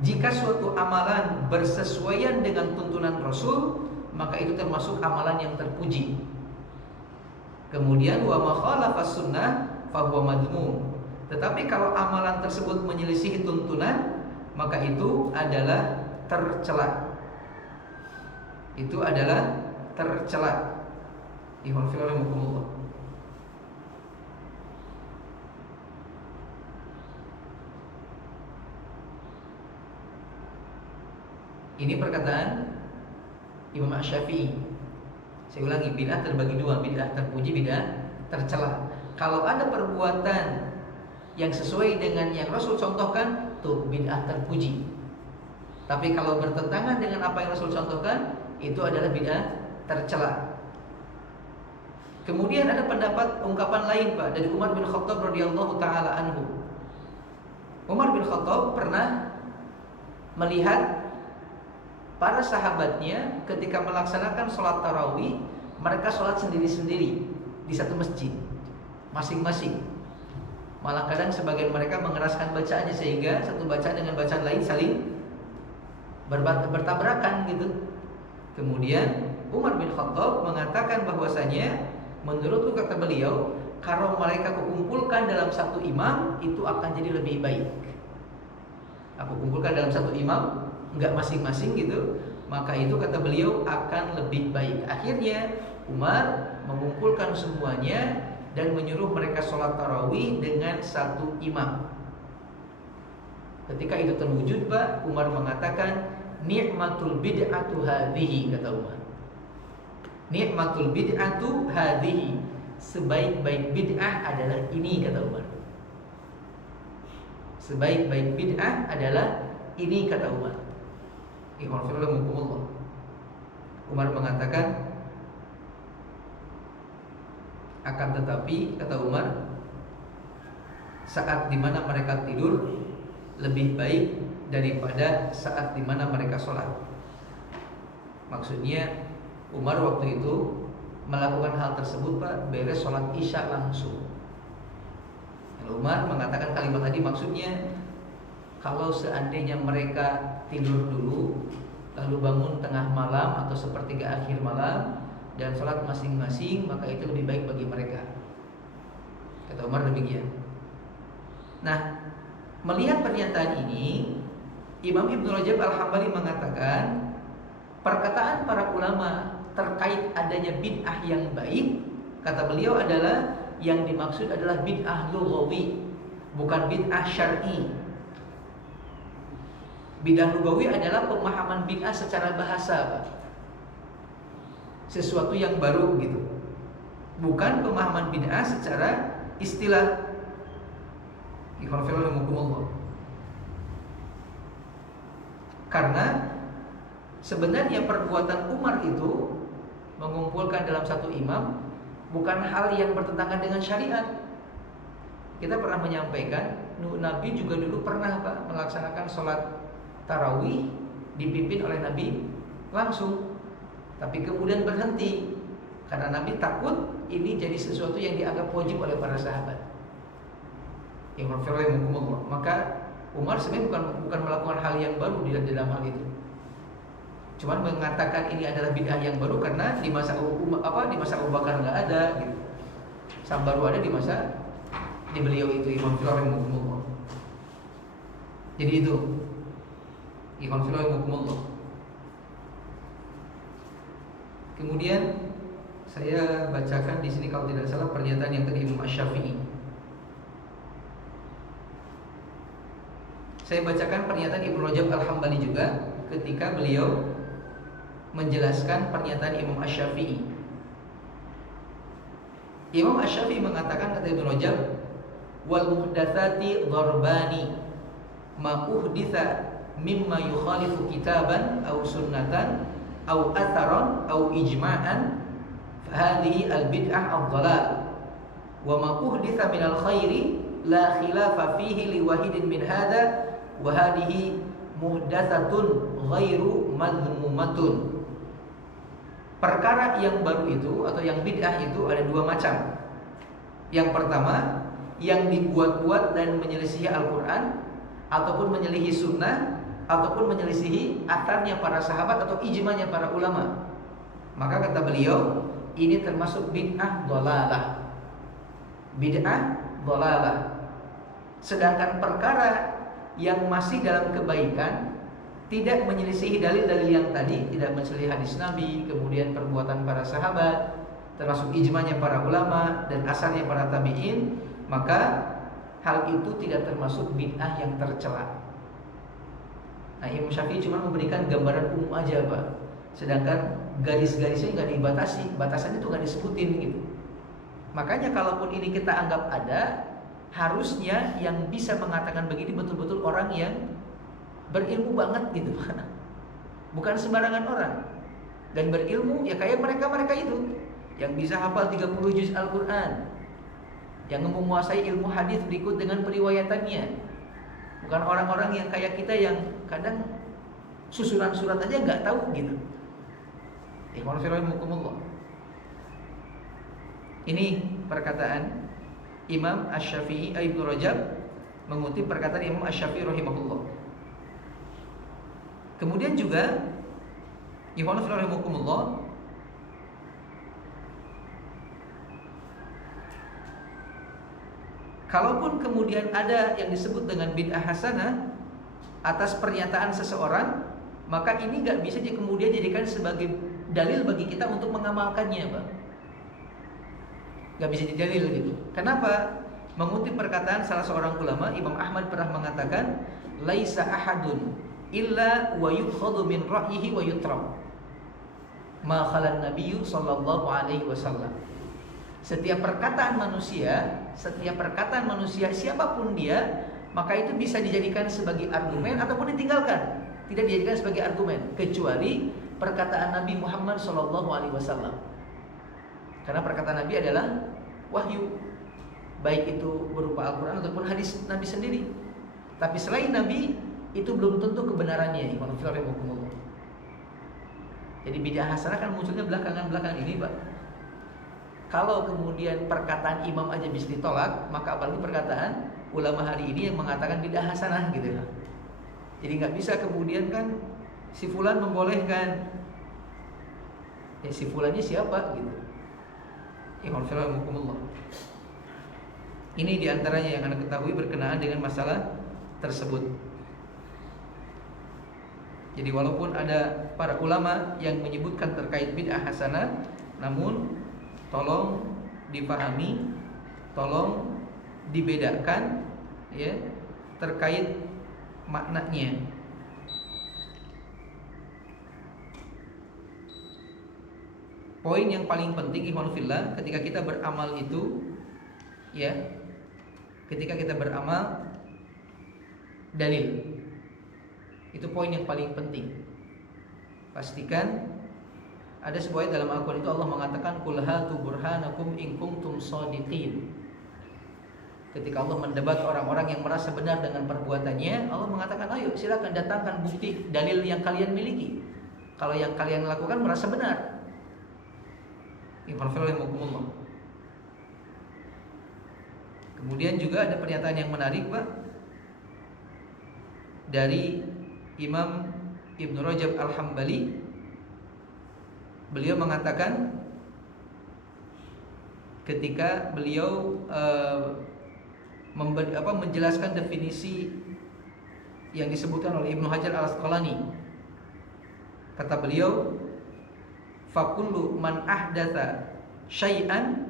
Jika suatu amalan bersesuaian dengan tuntunan Rasul, maka itu termasuk amalan yang terpuji. Kemudian wa ma khalafas sunnah fahuwa madhmum. Tetapi kalau amalan tersebut menyelisihi tuntunan, maka itu adalah tercela. Itu adalah tercela. Ihwanillah. Ini perkataan Imam Asy-Syafi'i. Saya ulangi, bid'ah terbagi dua, bid'ah terpuji, bid'ah tercela. Kalau ada perbuatan yang sesuai dengan yang Rasul contohkan, tuh bid'ah terpuji. Tapi kalau bertentangan dengan apa yang Rasul contohkan, itu adalah bid'ah tercela. Kemudian ada pendapat ungkapan lain Pak dari Umar bin Khattab radhiyallahu taala anhu. Umar bin Khattab pernah melihat para sahabatnya ketika melaksanakan sholat tarawih, mereka sholat sendiri-sendiri di satu masjid masing-masing. Malah kadang sebagian mereka mengeraskan bacaannya sehingga satu bacaan dengan bacaan lain saling bertabrakan gitu. Kemudian Umar bin Khattab mengatakan bahwasanya menurutku, kata beliau, kalau mereka kukumpulkan dalam satu imam, itu akan jadi lebih baik. Aku kumpulkan dalam satu imam, enggak masing-masing gitu, maka itu kata beliau akan lebih baik. Akhirnya Umar mengumpulkan semuanya dan menyuruh mereka sholat tarawih dengan satu imam. Ketika itu terwujud Pak, Umar mengatakan, ni'matul bid'atu hadhihi, kata Umar. Ni'matul bid'atu hadhihi, sebaik-baik bid'ah adalah ini, kata Umar. Sebaik-baik bid'ah adalah ini, kata Umar. Umar mengatakan, akan tetapi, kata Umar, saat dimana mereka tidur lebih baik daripada saat dimana mereka sholat. Maksudnya Umar waktu itu melakukan hal tersebut Pak, beres sholat isya langsung. Umar mengatakan kalimat tadi maksudnya, kalau seandainya mereka tidur dulu lalu bangun tengah malam atau sepertiga akhir malam dan sholat masing-masing, maka itu lebih baik bagi mereka. Kata Umar demikian. Nah, melihat pernyataan ini, Imam Ibnu Rajab Al-Hambali mengatakan perkataan para ulama terkait adanya bid'ah yang baik, kata beliau adalah yang dimaksud adalah bid'ah lughawi, bukan bid'ah syar'i. Bid'ah lughawi adalah pemahaman bid'ah secara bahasa, Pak. Sesuatu yang baru gitu. Bukan pemahaman bid'ah secara istilah. Karena sebenarnya perbuatan Umar itu mengumpulkan dalam satu imam bukan hal yang bertentangan dengan syariat. Kita pernah menyampaikan, Nabi juga dulu pernah Pak melaksanakan sholat tarawih dipimpin oleh Nabi langsung, tapi kemudian berhenti karena Nabi takut ini jadi sesuatu yang dianggap wajib oleh para sahabat. Maka Umar sebenarnya bukan melakukan hal yang baru di dalam hal itu. Cuman mengatakan ini adalah bid'ah yang baru karena di masa di masa Abu Bakar nggak ada gitu. Sam baru ada di masa di beliau itu Imam Firman. Jadi itu Imam Firman. Kemudian saya bacakan di sini kalau tidak salah pernyataan yang tadi Imam Asy-Syafi'i. Saya bacakan pernyataan Ibnu Rajab Al-Hambali juga ketika beliau menjelaskan pernyataan Imam Asy-Syafi'i. Imam Asy-Syafi'i mengatakan, kata Ibnu Rajab, wal muhdatsati dharbani ma uhditsa mimma yukhalifu kitaban aw sunnatan aw atharan aw ijma'an fa hadhihi al bid'ah ad-dhalal wa ma uhditsa min al khairi la khilafa fihi li wahidin min hadha wa hadhihi muhdatsatun ghairu madhmumatun. Perkara yang baru itu atau yang bid'ah itu ada dua macam. Yang pertama, yang dibuat-buat dan menyelisihi Al-Quran ataupun menyelisihi sunnah ataupun menyelisihi atarnya para sahabat atau ijma'nya para ulama. Maka kata beliau, ini termasuk bid'ah dhalalah. Bid'ah dhalalah. Sedangkan perkara yang masih dalam kebaikan, tidak menyelisihi dalil-dalil yang tadi, tidak menyelisihi hadis Nabi, kemudian perbuatan para sahabat, termasuk ijma'nya para ulama dan asalnya para tabi'in, maka hal itu tidak termasuk bid'ah yang tercela. Nah, Imam Syafi'i cuma memberikan gambaran umum aja, Pak. Sedangkan garis-garisnya nggak dibatasi, batasannya itu nggak disebutin gitu. Makanya kalaupun ini kita anggap ada, harusnya yang bisa mengatakan begini betul-betul orang yang berilmu banget gitu. Bukan sembarangan orang. Dan berilmu ya kayak mereka-mereka itu yang bisa hafal 30 juz Al-Quran, yang menguasai ilmu hadis berikut dengan periwayatannya. Bukan orang-orang yang kayak kita yang kadang susunan surat aja nggak tahu gitu. Ini perkataan Imam Asy-Syafi'i. Ibnu Rajab mengutip perkataan Imam Asy-Syafi'i rahimahullah. Kemudian juga rahimahumullah, kalaupun kemudian ada yang disebut dengan bid'ah hasanah atas pernyataan seseorang, maka ini gak bisa kemudian jadikan sebagai dalil bagi kita untuk mengamalkannya, Bang. Gak bisa jadi dalil gitu. Kenapa? Mengutip perkataan salah seorang ulama, Imam Ahmad pernah mengatakan, laisa ahadun illa wa yukhadhu min ra'yihi wa yutram ma khalan nabiyyu sallallahu alaihi wasallam. Setiap perkataan manusia siapapun dia, maka itu bisa dijadikan sebagai argumen ataupun ditinggalkan. Tidak dijadikan sebagai argumen kecuali perkataan Nabi Muhammad sallallahu alaihi wasallam. Karena perkataan Nabi adalah wahyu, baik itu berupa Al-Quran ataupun hadis Nabi sendiri. Tapi selain Nabi, itu belum tentu kebenarannya. Jadi bid'ah hasanah kan munculnya belakangan ini, Pak. Kalau kemudian perkataan imam aja bisa ditolak, maka apalagi perkataan ulama hari ini yang mengatakan bid'ah hasanah gitu. Jadi nggak bisa kemudian kan si fulan membolehkan. Ya si fulannya siapa gitu. Ini diantaranya yang Anda ketahui berkenaan dengan masalah tersebut. Jadi walaupun ada para ulama yang menyebutkan terkait bid'ah hasanah, namun tolong dipahami, tolong dibedakan ya terkait maknanya. Poin yang paling penting ikhwan fillah ketika kita beramal itu ya, ketika kita beramal dalil. Itu poin yang paling penting. Pastikan ada sebuah ayat dalam Al-Quran itu Allah mengatakan qul hatu burhanakum in kuntum shadiqin. Ketika Allah mendebat orang-orang yang merasa benar dengan perbuatannya, Allah mengatakan ayo silakan datangkan bukti dalil yang kalian miliki. Kalau yang kalian lakukan merasa benar. Kemudian juga ada pernyataan yang menarik, Pak, dari Imam Ibnu Rajab Al-Hambali. Beliau mengatakan ketika beliau menjelaskan definisi yang disebutkan oleh Ibnu Hajar Al-Asqalani, kata beliau, fakullu man ahdatha syai'an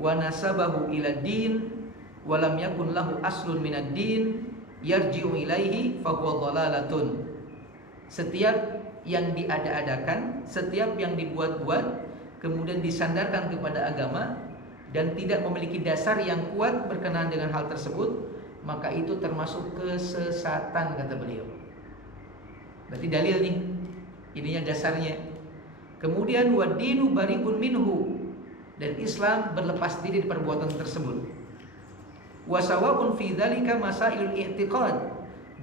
wa nasabahu ila din wa lam yakun lahu aslun minad din yarji'u ilaihi fa huwa dhalalatun. Setiap yang diada-adakan, setiap yang dibuat-buat kemudian disandarkan kepada agama dan tidak memiliki dasar yang kuat berkenaan dengan hal tersebut, maka itu termasuk kesesatan, kata beliau. Berarti dalil nih, ininya dasarnya. Kemudian wadinu bari'un minhu, dan Islam berlepas diri dari perbuatan tersebut. Wasawa'un fi dzalika masailul i'tiqad,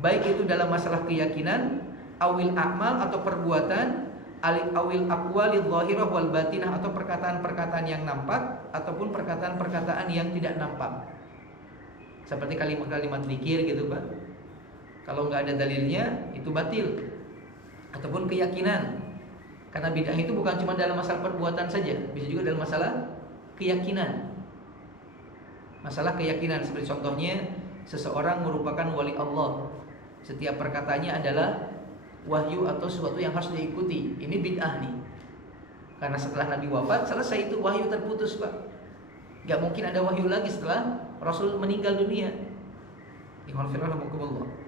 baik itu dalam masalah keyakinan, awil a'mal atau perbuatan, awil aqwalidh dhahirah wal batinah atau perkataan-perkataan yang nampak ataupun perkataan-perkataan yang tidak nampak. Seperti kalimat-kalimat zikir gitu, Pak. Kalau nggak ada dalilnya itu batil. Ataupun keyakinan. Karena bid'ah itu bukan cuma dalam masalah perbuatan saja, bisa juga dalam masalah keyakinan. Masalah keyakinan seperti contohnya seseorang merupakan wali Allah. Setiap perkataannya adalah wahyu atau sesuatu yang harus diikuti. Ini bid'ah nih. Karena setelah Nabi wafat selesai itu wahyu terputus, Pak. Gak mungkin ada wahyu lagi setelah Rasul meninggal dunia. Ihwanfirullah.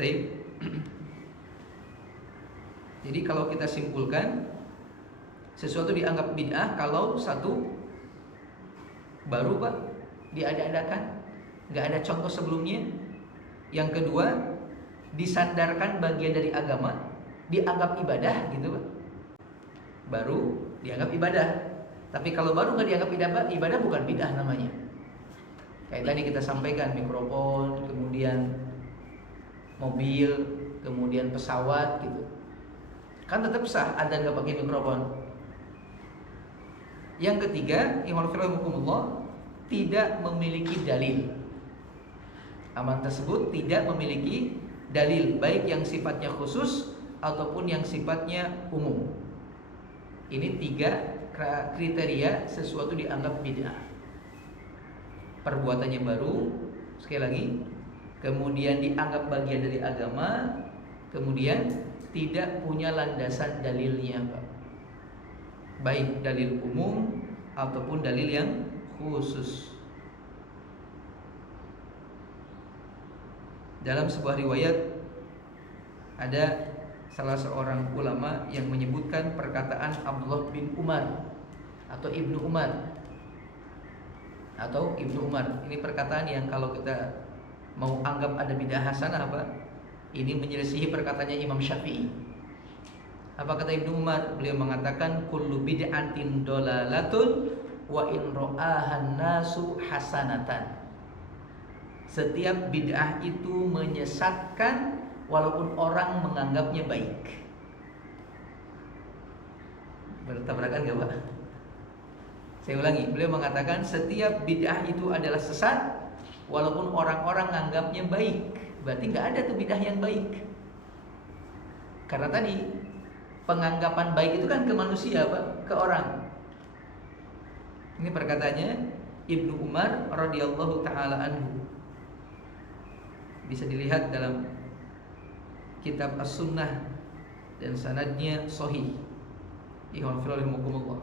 Baik. Jadi kalau kita simpulkan, sesuatu dianggap bid'ah kalau satu, baru, Pak, diada-adakan, nggak ada contoh sebelumnya. Yang kedua, disandarkan bagian dari agama, dianggap ibadah gitu, Pak. Baru dianggap ibadah. Tapi kalau baru nggak dianggap ibadah bukan bid'ah namanya. Kayak tadi kita sampaikan, mikrofon, kemudian mobil, kemudian pesawat gitu. Kan tetap sah adzan nggak pakai mikrofon. Yang ketiga, ihwanfirullah, tidak memiliki dalil. Amalan tersebut tidak memiliki dalil, baik yang sifatnya khusus ataupun yang sifatnya umum. Ini 3 kriteria sesuatu dianggap bid'ah. Perbuatannya baru, sekali lagi, kemudian dianggap bagian dari agama, kemudian tidak punya landasan dalilnya, Pak. Baik dalil umum ataupun dalil yang khusus. Dalam sebuah riwayat ada salah seorang ulama yang menyebutkan perkataan Abdullah bin Umar atau Ibnu Umar. Ini perkataan yang kalau kita mau anggap ada bid'ah hasanah, apa? Ini menyelisihi perkataannya Imam Syafi'i. Apa kata Ibnu Umar? Beliau mengatakan kullu bid'atin dolalatun wa in ra'ahan nasu hasanatan. Setiap bid'ah itu menyesatkan walaupun orang menganggapnya baik. Bertabrakan enggak, Pak? Saya ulangi, beliau mengatakan setiap bid'ah itu adalah sesat walaupun orang-orang menganggapnya baik. Berarti nggak ada tuh bid'ah yang baik. Karena tadi penganggapan baik itu kan ke manusia, Pak, ke orang. Ini perkataannya Ibnu Umar radhiyallahu taala anhu. Bisa dilihat dalam kitab As-Sunnah dan sanadnya sahih. Ihwanfirullah.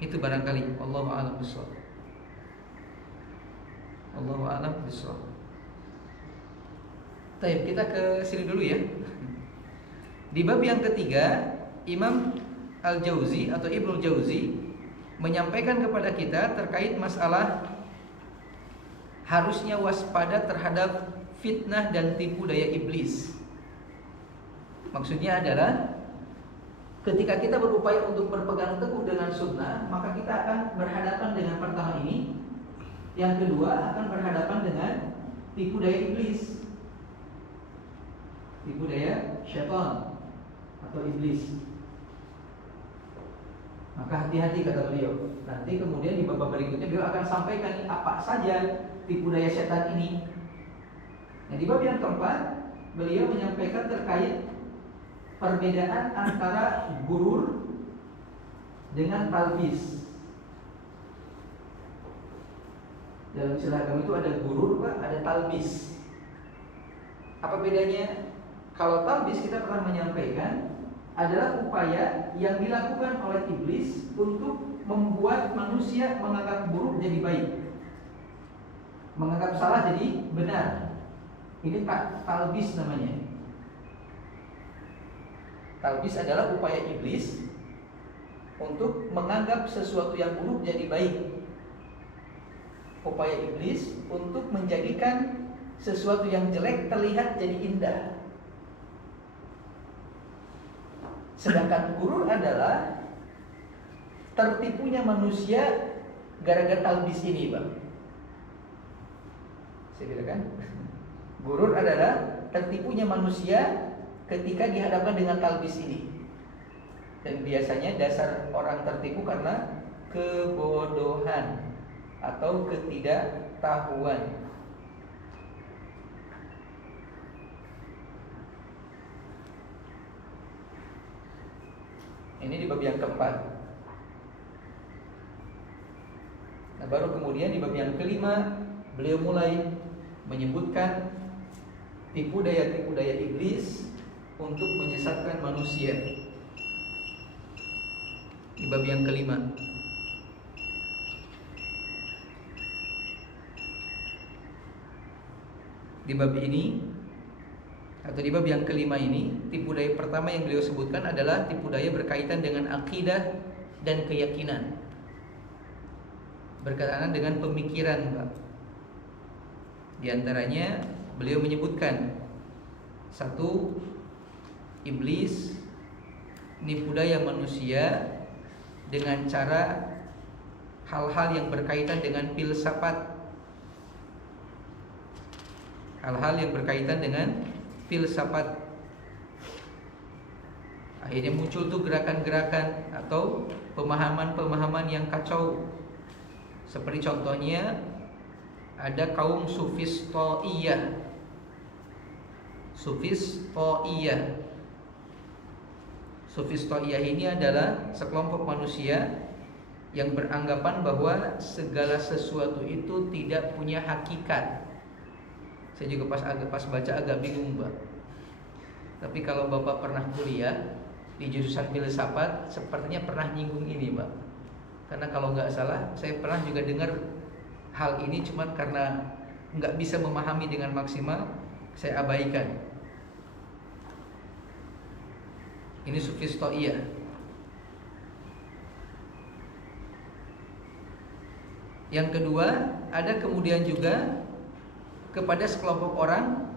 Itu barangkali wallahu a'lam bishawab. Allahu a'lam bishawab. Baik, kita ke sini dulu ya. Di bab yang ketiga, Imam Al-Jauzi atau Ibnu Jauzi menyampaikan kepada kita terkait masalah harusnya waspada terhadap fitnah dan tipu daya iblis. Maksudnya adalah ketika kita berupaya untuk berpegang teguh dengan sunnah, maka kita akan berhadapan dengan pertama ini. Yang kedua akan berhadapan dengan tipu daya iblis, tipu daya syaitan atau iblis. Maka hati-hati kata beliau. Nanti kemudian di bab berikutnya beliau akan sampaikan apa saja tipu daya setan ini. Nah, di bab yang keempat beliau menyampaikan terkait perbedaan antara gurur dengan talbis. Dalam istilah agama itu ada gurur, Pak, ada talbis. Apa bedanya? Kalau talbis kita pernah menyampaikan adalah upaya yang dilakukan oleh iblis untuk membuat manusia menganggap buruk jadi baik. menganggap salah jadi benar. Ini talbis namanya. Talbis adalah upaya iblis untuk menganggap sesuatu yang buruk jadi baik. Upaya iblis untuk menjadikan sesuatu yang jelek terlihat jadi indah. Sedangkan gurur adalah tertipunya manusia gara-gara talbis ini, Bang. Saya bilang kan, gurur adalah tertipunya manusia ketika dihadapkan dengan talbis ini. Dan biasanya dasar orang tertipu karena kebodohan atau ketidaktahuan. Ini di bab yang keempat. Nah, baru kemudian di bab yang kelima beliau mulai menyebutkan tipu daya iblis untuk menyesatkan manusia. Di bab yang kelima. Di bab ini atau di bab yang kelima ini, tipu daya pertama yang beliau sebutkan adalah tipu daya berkaitan dengan akidah dan keyakinan, berkaitan dengan pemikiran, Pak. Di antaranya beliau menyebutkan satu, iblis nipu daya manusia dengan cara hal-hal yang berkaitan dengan filsafat. Hal-hal yang berkaitan dengan filsafat. Akhirnya muncul tuh gerakan-gerakan atau pemahaman-pemahaman yang kacau. Seperti contohnya ada kaum Sufistoiyah. Sufistoiyah ini adalah sekelompok manusia yang beranggapan bahwa segala sesuatu itu tidak punya hakikat. Saya juga pas baca agak bingung, Mbak. Tapi kalau Bapak pernah kuliah di jurusan filsafat, sepertinya pernah nyinggung ini, Mbak. Karena kalau nggak salah, saya pernah juga dengar hal ini, cuman karena nggak bisa memahami dengan maksimal, saya abaikan. Ini Sufistoiyah. Yang kedua, ada kemudian juga kepada sekelompok orang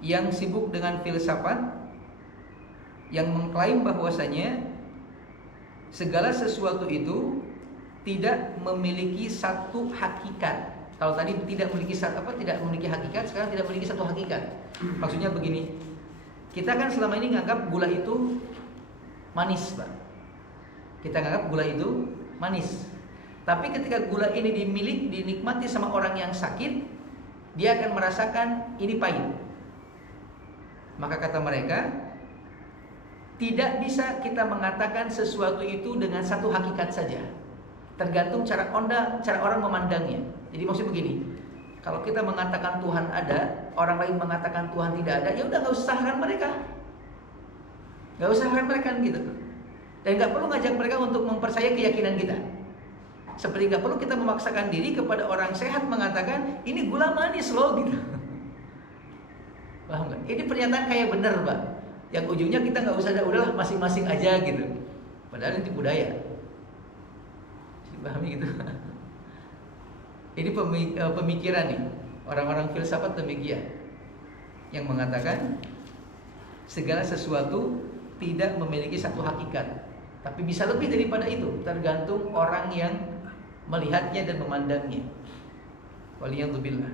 yang sibuk dengan filsafat, yang mengklaim bahwasanya segala sesuatu itu tidak memiliki satu hakikat. Kalau tadi tidak memiliki hakikat, sekarang tidak memiliki satu hakikat. Maksudnya begini, kita kan selama ini nganggap gula itu manis, Pak. Kita nganggap gula itu manis. Tapi ketika gula ini dinikmati sama orang yang sakit, dia akan merasakan ini pahit. Maka kata mereka, tidak bisa kita mengatakan sesuatu itu dengan satu hakikat saja. Tergantung cara orang memandangnya. Jadi maksudnya begini, kalau kita mengatakan Tuhan ada, orang lain mengatakan Tuhan tidak ada, ya udah nggak usah salahkan mereka, gitu. Dan nggak perlu ngajak mereka untuk mempercayai keyakinan kita. Seperti nggak perlu kita memaksakan diri kepada orang sehat mengatakan ini gula manis loh, gitu. Paham nggak? Ini pernyataan kayak bener, Pak. Yang ujungnya kita nggak usah udahlah masing-masing aja gitu. Padahal itu budaya. Dipahami gitu. Ini pemikiran nih orang-orang filsafat demikian, yang mengatakan segala sesuatu tidak memiliki satu hakikat, tapi bisa lebih daripada itu, tergantung orang yang melihatnya dan memandangnya. Waliyadzubillah.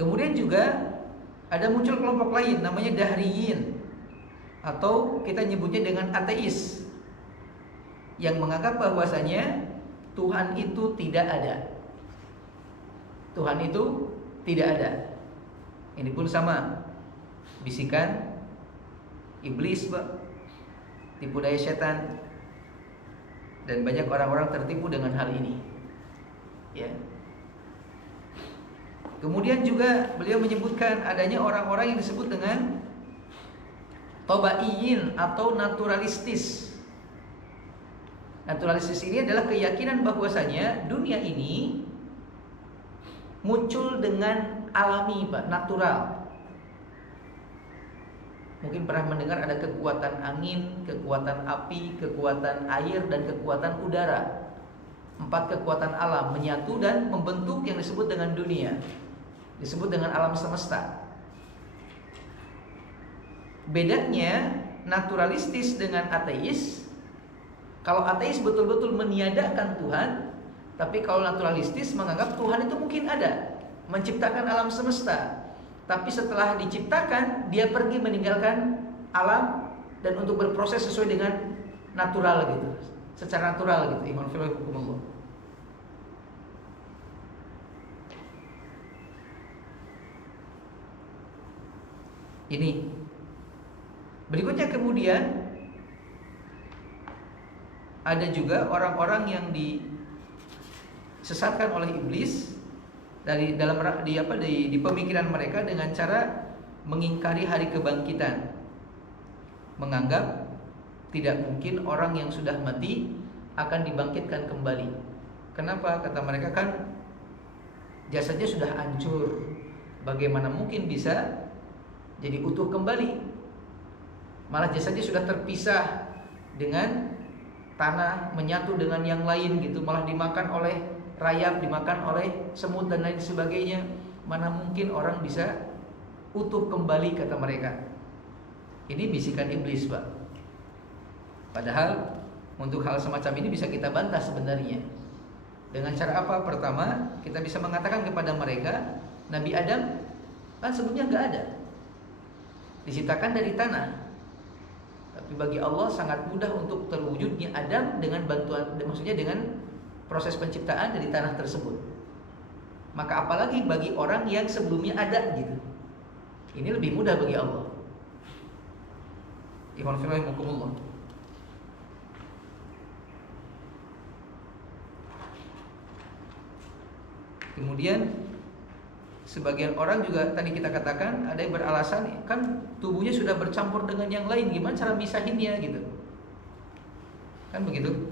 Kemudian juga ada muncul kelompok lain namanya Dahriyin, atau kita nyebutnya dengan ateis, yang menganggap bahwasanya Tuhan itu tidak ada. Tuhan itu tidak ada. Ini pun sama, bisikan iblis, tipu daya setan, dan banyak orang-orang tertipu dengan hal ini. Ya. Kemudian juga beliau menyebutkan adanya orang-orang yang disebut dengan tobaiyin atau naturalistis. Naturalistis ini adalah keyakinan bahwasanya dunia ini muncul dengan alami, Pak, natural. Mungkin pernah mendengar ada kekuatan angin, kekuatan api, kekuatan air, dan kekuatan udara. 4 kekuatan alam menyatu dan membentuk yang disebut dengan dunia, disebut dengan alam semesta. Bedanya naturalistis dengan ateis. Kalau ateis betul-betul meniadakan Tuhan, tapi kalau naturalistis menganggap Tuhan itu mungkin ada, menciptakan alam semesta. Tapi setelah diciptakan, dia pergi meninggalkan alam dan untuk berproses sesuai dengan natural gitu, secara natural gitu. Iman fillah hukumullah. Ini. Berikutnya kemudian ada juga orang-orang yang disesatkan oleh iblis di pemikiran mereka dengan cara mengingkari hari kebangkitan, menganggap tidak mungkin orang yang sudah mati akan dibangkitkan kembali. Kenapa? Kata mereka, kan jasadnya sudah hancur, bagaimana mungkin bisa jadi utuh kembali? Malah jasadnya sudah terpisah dengan tanah, menyatu dengan yang lain gitu, malah dimakan oleh rayap, dimakan oleh semut dan lain sebagainya. Mana mungkin orang bisa utuh kembali, kata mereka. Ini bisikan iblis, Pak. Padahal untuk hal semacam ini bisa kita bantah sebenarnya. Dengan cara apa? Pertama, kita bisa mengatakan kepada mereka, Nabi Adam kan sebelumnya nggak ada, diciptakan dari tanah. Tapi bagi Allah sangat mudah untuk terwujudnya Adam dengan bantuan, maksudnya dengan proses penciptaan dari tanah tersebut. Maka apalagi bagi orang yang sebelumnya ada gitu. Ini lebih mudah bagi Allah. Ikhwan fillah rahimakumullah. Kemudian sebagian orang juga tadi kita katakan ada yang beralasan, kan tubuhnya sudah bercampur dengan yang lain, gimana cara misahinnya gitu. Kan begitu.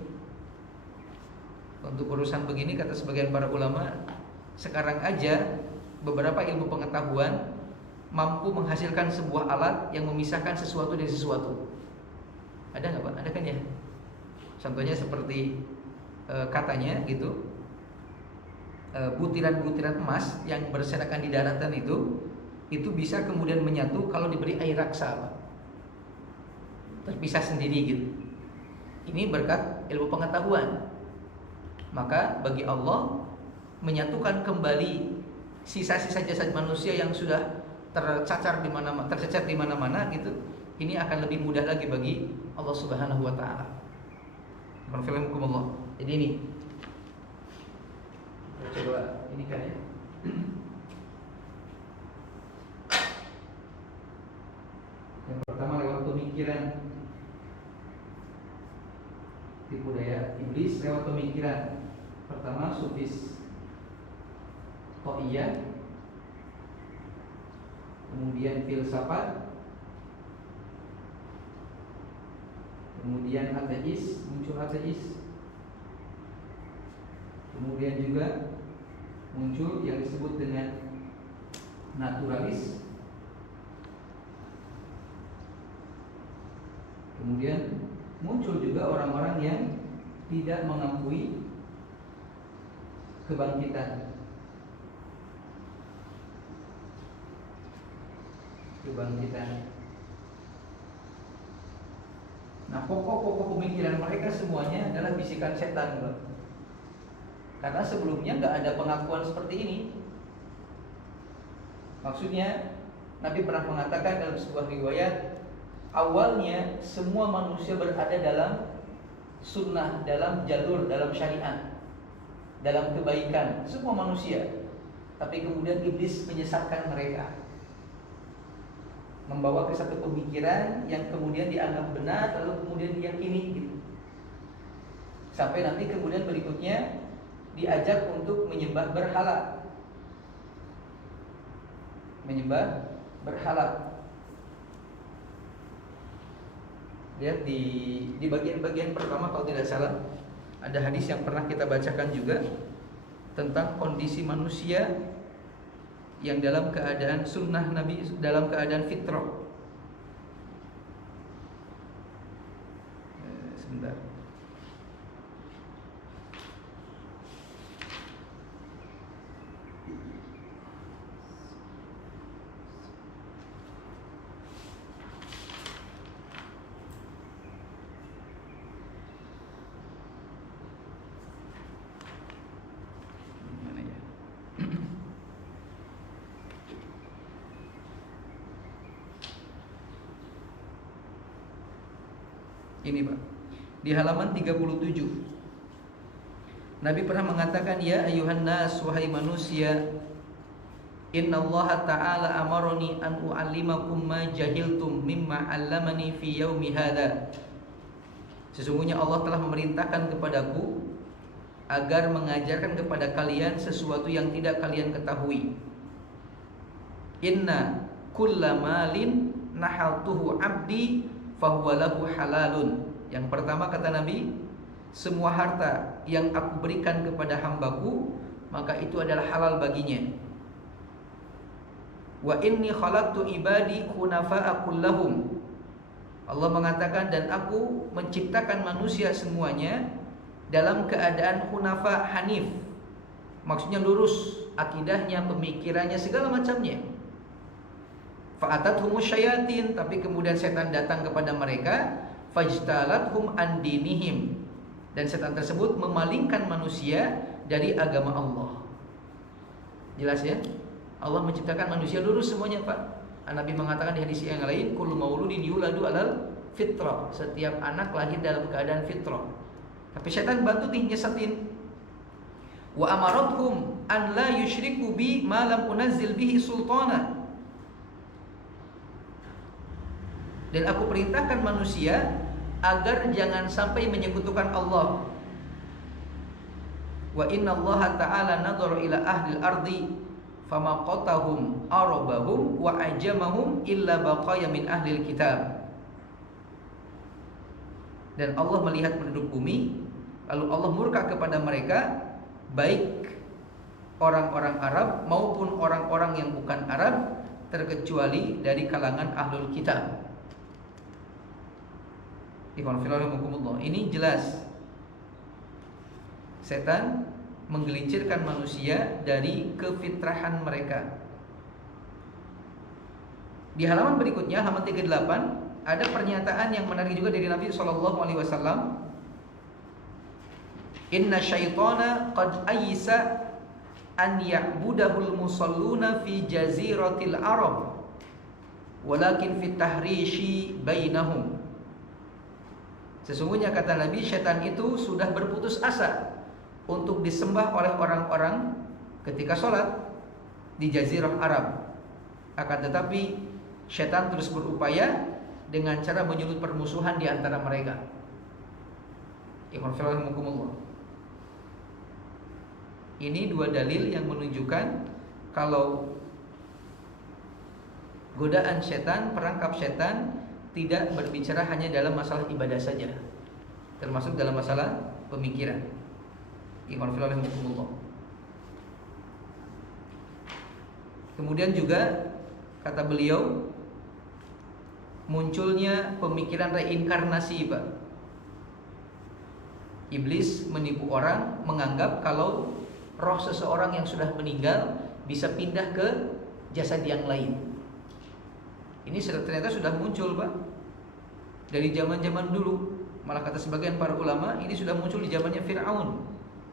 Untuk urusan begini, kata sebagian para ulama, sekarang aja beberapa ilmu pengetahuan mampu menghasilkan sebuah alat yang memisahkan sesuatu dari sesuatu. Ada nggak, Pak? Ada kan ya? Contohnya seperti katanya gitu, butiran-butiran emas yang berserakan di daratan itu bisa kemudian menyatu kalau diberi air raksa, Pak. Terpisah sendiri gitu. Ini berkat ilmu pengetahuan. Maka bagi Allah menyatukan kembali sisa-sisa jasad manusia yang sudah tercecer di mana-mana gitu, ini akan lebih mudah lagi bagi Allah Subhanahu wa taala. Konfirmasikumullah. Jadi ini coba ini kan ya. Yang pertama lewat pemikiran, tipu daya iblis lewat pemikiran. Pertama sufis To'iyah, kemudian filsafat, kemudian ateis, muncul ateis, kemudian juga muncul yang disebut dengan naturalis, kemudian muncul juga orang-orang yang tidak mengakui kebangkitan. Nah, pokok-pokok pemikiran mereka semuanya adalah bisikan setan, Bang. Karena sebelumnya nggak ada pengakuan seperti ini. Maksudnya, Nabi pernah mengatakan dalam sebuah riwayat, awalnya semua manusia berada dalam sunnah, dalam jalur, dalam syariat, dalam kebaikan, semua manusia. Tapi kemudian iblis menyesatkan mereka, membawa ke satu pemikiran yang kemudian dianggap benar, lalu kemudian diyakini gitu. Sampai nanti kemudian berikutnya diajak untuk menyembah berhala. Lihat di bagian-bagian pertama kalau tidak salah, Ada hadis yang pernah kita bacakan juga tentang kondisi manusia yang dalam keadaan sunnah Nabi, dalam keadaan fitrah. Sebentar. Mana ya? Ini Pak, di halaman 37 Nabi pernah mengatakan, ya ayuhan nas, wahai manusia, innallaha ta'ala amaroni an u'allimakum ma jahiltum mimma 'allamani fi yaumi hadza. Sesungguhnya Allah telah memerintahkan kepadaku agar mengajarkan kepada kalian sesuatu yang tidak kalian ketahui. Inna kulla malin nahaltuhu 'abdi fahuwa lahu halalun. Yang pertama kata Nabi, semua harta yang aku berikan kepada hambaku maka itu adalah halal baginya. Wa inni khalaqtu ibadi hunafa'a kullahum. Allah mengatakan, dan aku menciptakan manusia semuanya dalam keadaan hunafa, hanif. Maksudnya lurus akidahnya, pemikirannya, segala macamnya. Fa'atathumus syayatin, tapi kemudian setan datang kepada mereka, fajtalathum an dinihim, dan setan tersebut memalingkan manusia dari agama Allah. Jelas ya? Allah menciptakan manusia lurus semuanya, Pak. Nabi mengatakan di hadis yang lain, kullu mauludin yuladu alal fitrah. Setiap anak lahir dalam keadaan fitrah. Tapi setan bantu nih nyesatin. Wa amarathum an la yusyriku bi ma lam unazzil bihi sultana. Dan aku perintahkan manusia agar jangan sampai menyekutukan Allah. Wa inna Allah ta'ala nadhara ila ahli al-ardi fama qatahum arabahum wa ajamahum illa baqaya min ahli al-kitab. Dan Allah melihat penduduk bumi, lalu Allah murka kepada mereka, baik orang-orang Arab maupun orang-orang yang bukan Arab, terkecuali dari kalangan ahlul kitab. Ini jelas setan menggelincirkan manusia dari kefitrahan mereka. Di halaman berikutnya, halaman 38, ada pernyataan yang menarik juga dari Nabi SAW. Inna syaitana qad ayyisa an ya'budahul musalluna fi jaziratil Arab walakin fit tahrishi bainahum. Sesungguhnya kata Nabi, syaitan itu sudah berputus asa untuk disembah oleh orang-orang ketika sholat di Jazirah Arab. Akan tetapi syaitan terus berupaya dengan cara menyulut permusuhan di antara mereka. Ini dua dalil yang menunjukkan kalau godaan syaitan, perangkap syaitan tidak berbicara hanya dalam masalah ibadah saja, termasuk dalam masalah pemikiran. Kemudian juga kata beliau, munculnya pemikiran reinkarnasi, Pak. Iblis menipu orang menganggap kalau roh seseorang yang sudah meninggal bisa pindah ke jasad yang lain. Ini ternyata sudah muncul, Pak, dari zaman-zaman dulu. Malah kata sebagian para ulama, ini sudah muncul di zamannya Fir'aun,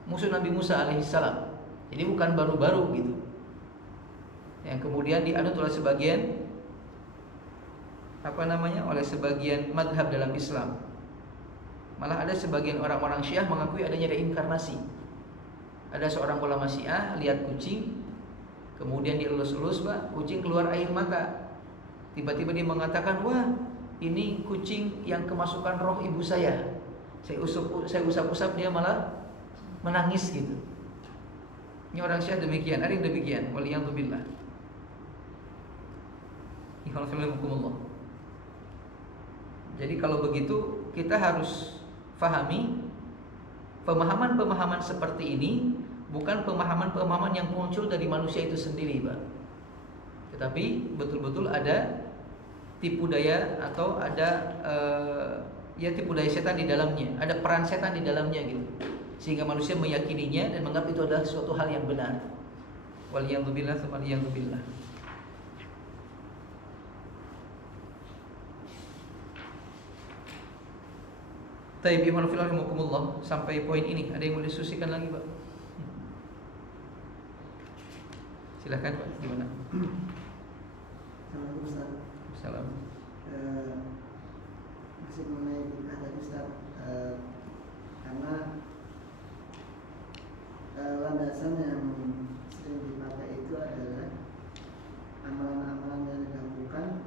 musuh Nabi Musa alaihissalam. Jadi bukan baru-baru gitu. Yang kemudian dianut oleh sebagian oleh sebagian madhab dalam Islam. Malah ada sebagian orang-orang Syiah mengakui adanya reinkarnasi. Ada seorang ulama Syiah lihat kucing, kemudian dielus-elus, Pak, kucing keluar air mata. Tiba-tiba dia mengatakan, wah, ini kucing yang kemasukan roh ibu saya. Saya usap-usap, dia malah menangis gitu. Ini orang Syiah demikian, ada yang demikian. Waliyadzubillah. Jadi kalau begitu kita harus fahami Pemahaman-pemahaman seperti ini bukan pemahaman-pemahaman yang muncul dari manusia itu sendiri, Pak. Tetapi betul-betul ada tipu daya atau ada tipu daya setan di dalamnya, ada peran setan di dalamnya gitu. Sehingga manusia meyakininya dan menganggap itu adalah suatu hal yang benar. Waliyadzubillah tsumma waliyadzubillah. Taib iman fillah rahimakumullah. Sampai poin ini ada yang mau diskusikan lagi, Pak? Silahkan, Pak. Gimana? Assalamualaikum Ustaz. Salam. Masih mengenai bid'ah tadi Ustaz, karena landasan yang sering dipakai itu adalah amalan-amalan yang dilakukan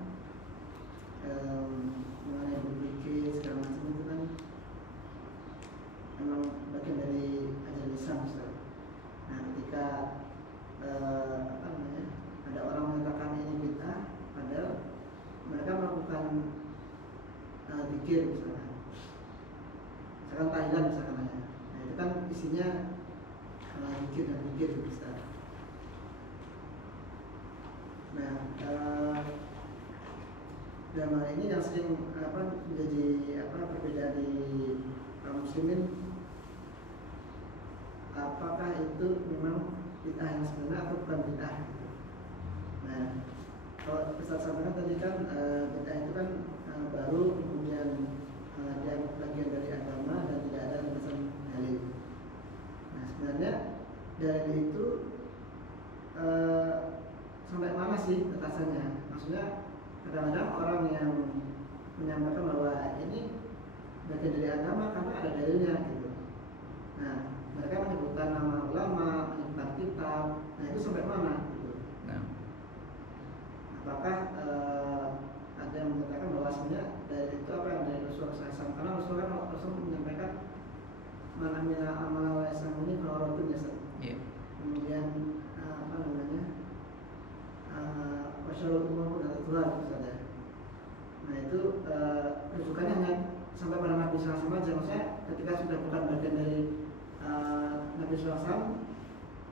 mengenai berpikir segala macam itu kan memang bagian dari ajaran Islam Ustaz. Nah, ketika ada orang mengatakan ini bid'ah, padahal mereka melakukan zikir misalkan tahlilan misalkan aja. Nah, itu kan isinya zikir dan zikir bisa. Nah, dalam hal ini yang sering menjadi perbedaan di kaum muslimin, apakah itu memang bid'ah yang sebenarnya atau bukan bid'ah? Nah, kalau Ustaz sampaikan tadi kan bid'ah itu kan baru, kemudian dia bagian dari agama dan tidak ada landasan dalil. Nah, sebenarnya dalil itu sampai mana sih batasannya? Maksudnya kadang-kadang orang yang menyampaikan bahwa ini bagian dari agama karena ada dalilnya gitu. Nah, mereka menyebutkan nama ulama, menyebutkan kitab. Nah, itu sampai mana gitu. Nah, apakah ada yang mengatakan bahwa sebenarnya dari itu apa yang dari Rasulullah SAW, karena Rasul menyampaikan mana mina amal waisam ini fawaratun yasad. Kemudian wasyarul umur pun ada Tuhan misalnya. Nah, itu rujukannya hanya sampai pada Nabi SAW aja. Maksudnya ketika sudah bukan bagian dari Nabi SAW,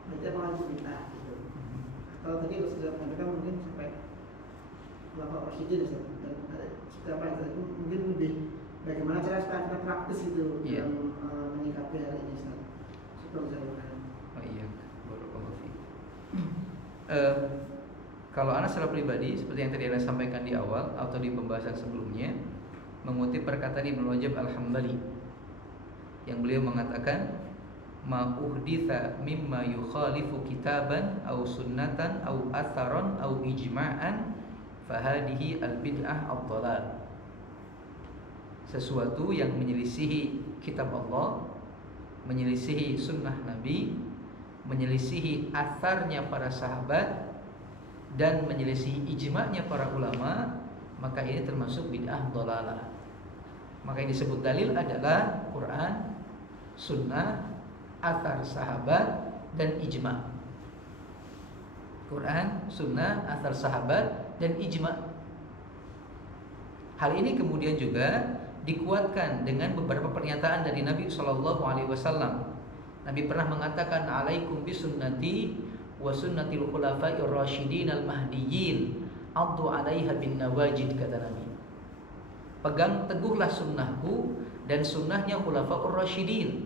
berarti apa itu bid'ah gitu. Atau tadi sudah menyampaikan mungkin sampai Bapak Rasyidin seperti apa itu mungkin lebih bagaimana cara kita praktis itu dalam menyikapi hal ini Ustaz. Syukur jazakallahu. Oh iya, barakallahu fiik. Kalau Ana secara pribadi seperti yang tadi Ana sampaikan di awal atau di pembahasan sebelumnya, mengutip perkataan Ibnu Rajab Al-Hambali yang beliau mengatakan ma uhditha mimma yukhalifu kitaban au sunnatan au atharon au ijma'an fahadihi al-bid'ah ad-dhalal. Sesuatu yang menyelisihi kitab Allah, menyelisihi sunnah Nabi, menyelisihi atharnya para sahabat, dan menyelisihi ijma'nya para ulama, maka ini termasuk bid'ah dhalalah. Maka yang disebut dalil adalah Quran, sunnah, athar sahabat, dan ijma'. Quran, sunnah, athar sahabat, dan ijma'. Hal ini kemudian juga dikuatkan dengan beberapa pernyataan dari Nabi SAW. Nabi pernah mengatakan, alaikum bisunnati wa sunnatil khulafa'ir rasyidin al-mahdiyyin addu 'alaiha bin nawajid, kata Nabi. Pegang teguhlah sunnahku dan sunnahnya khulafa'ur rasyidin.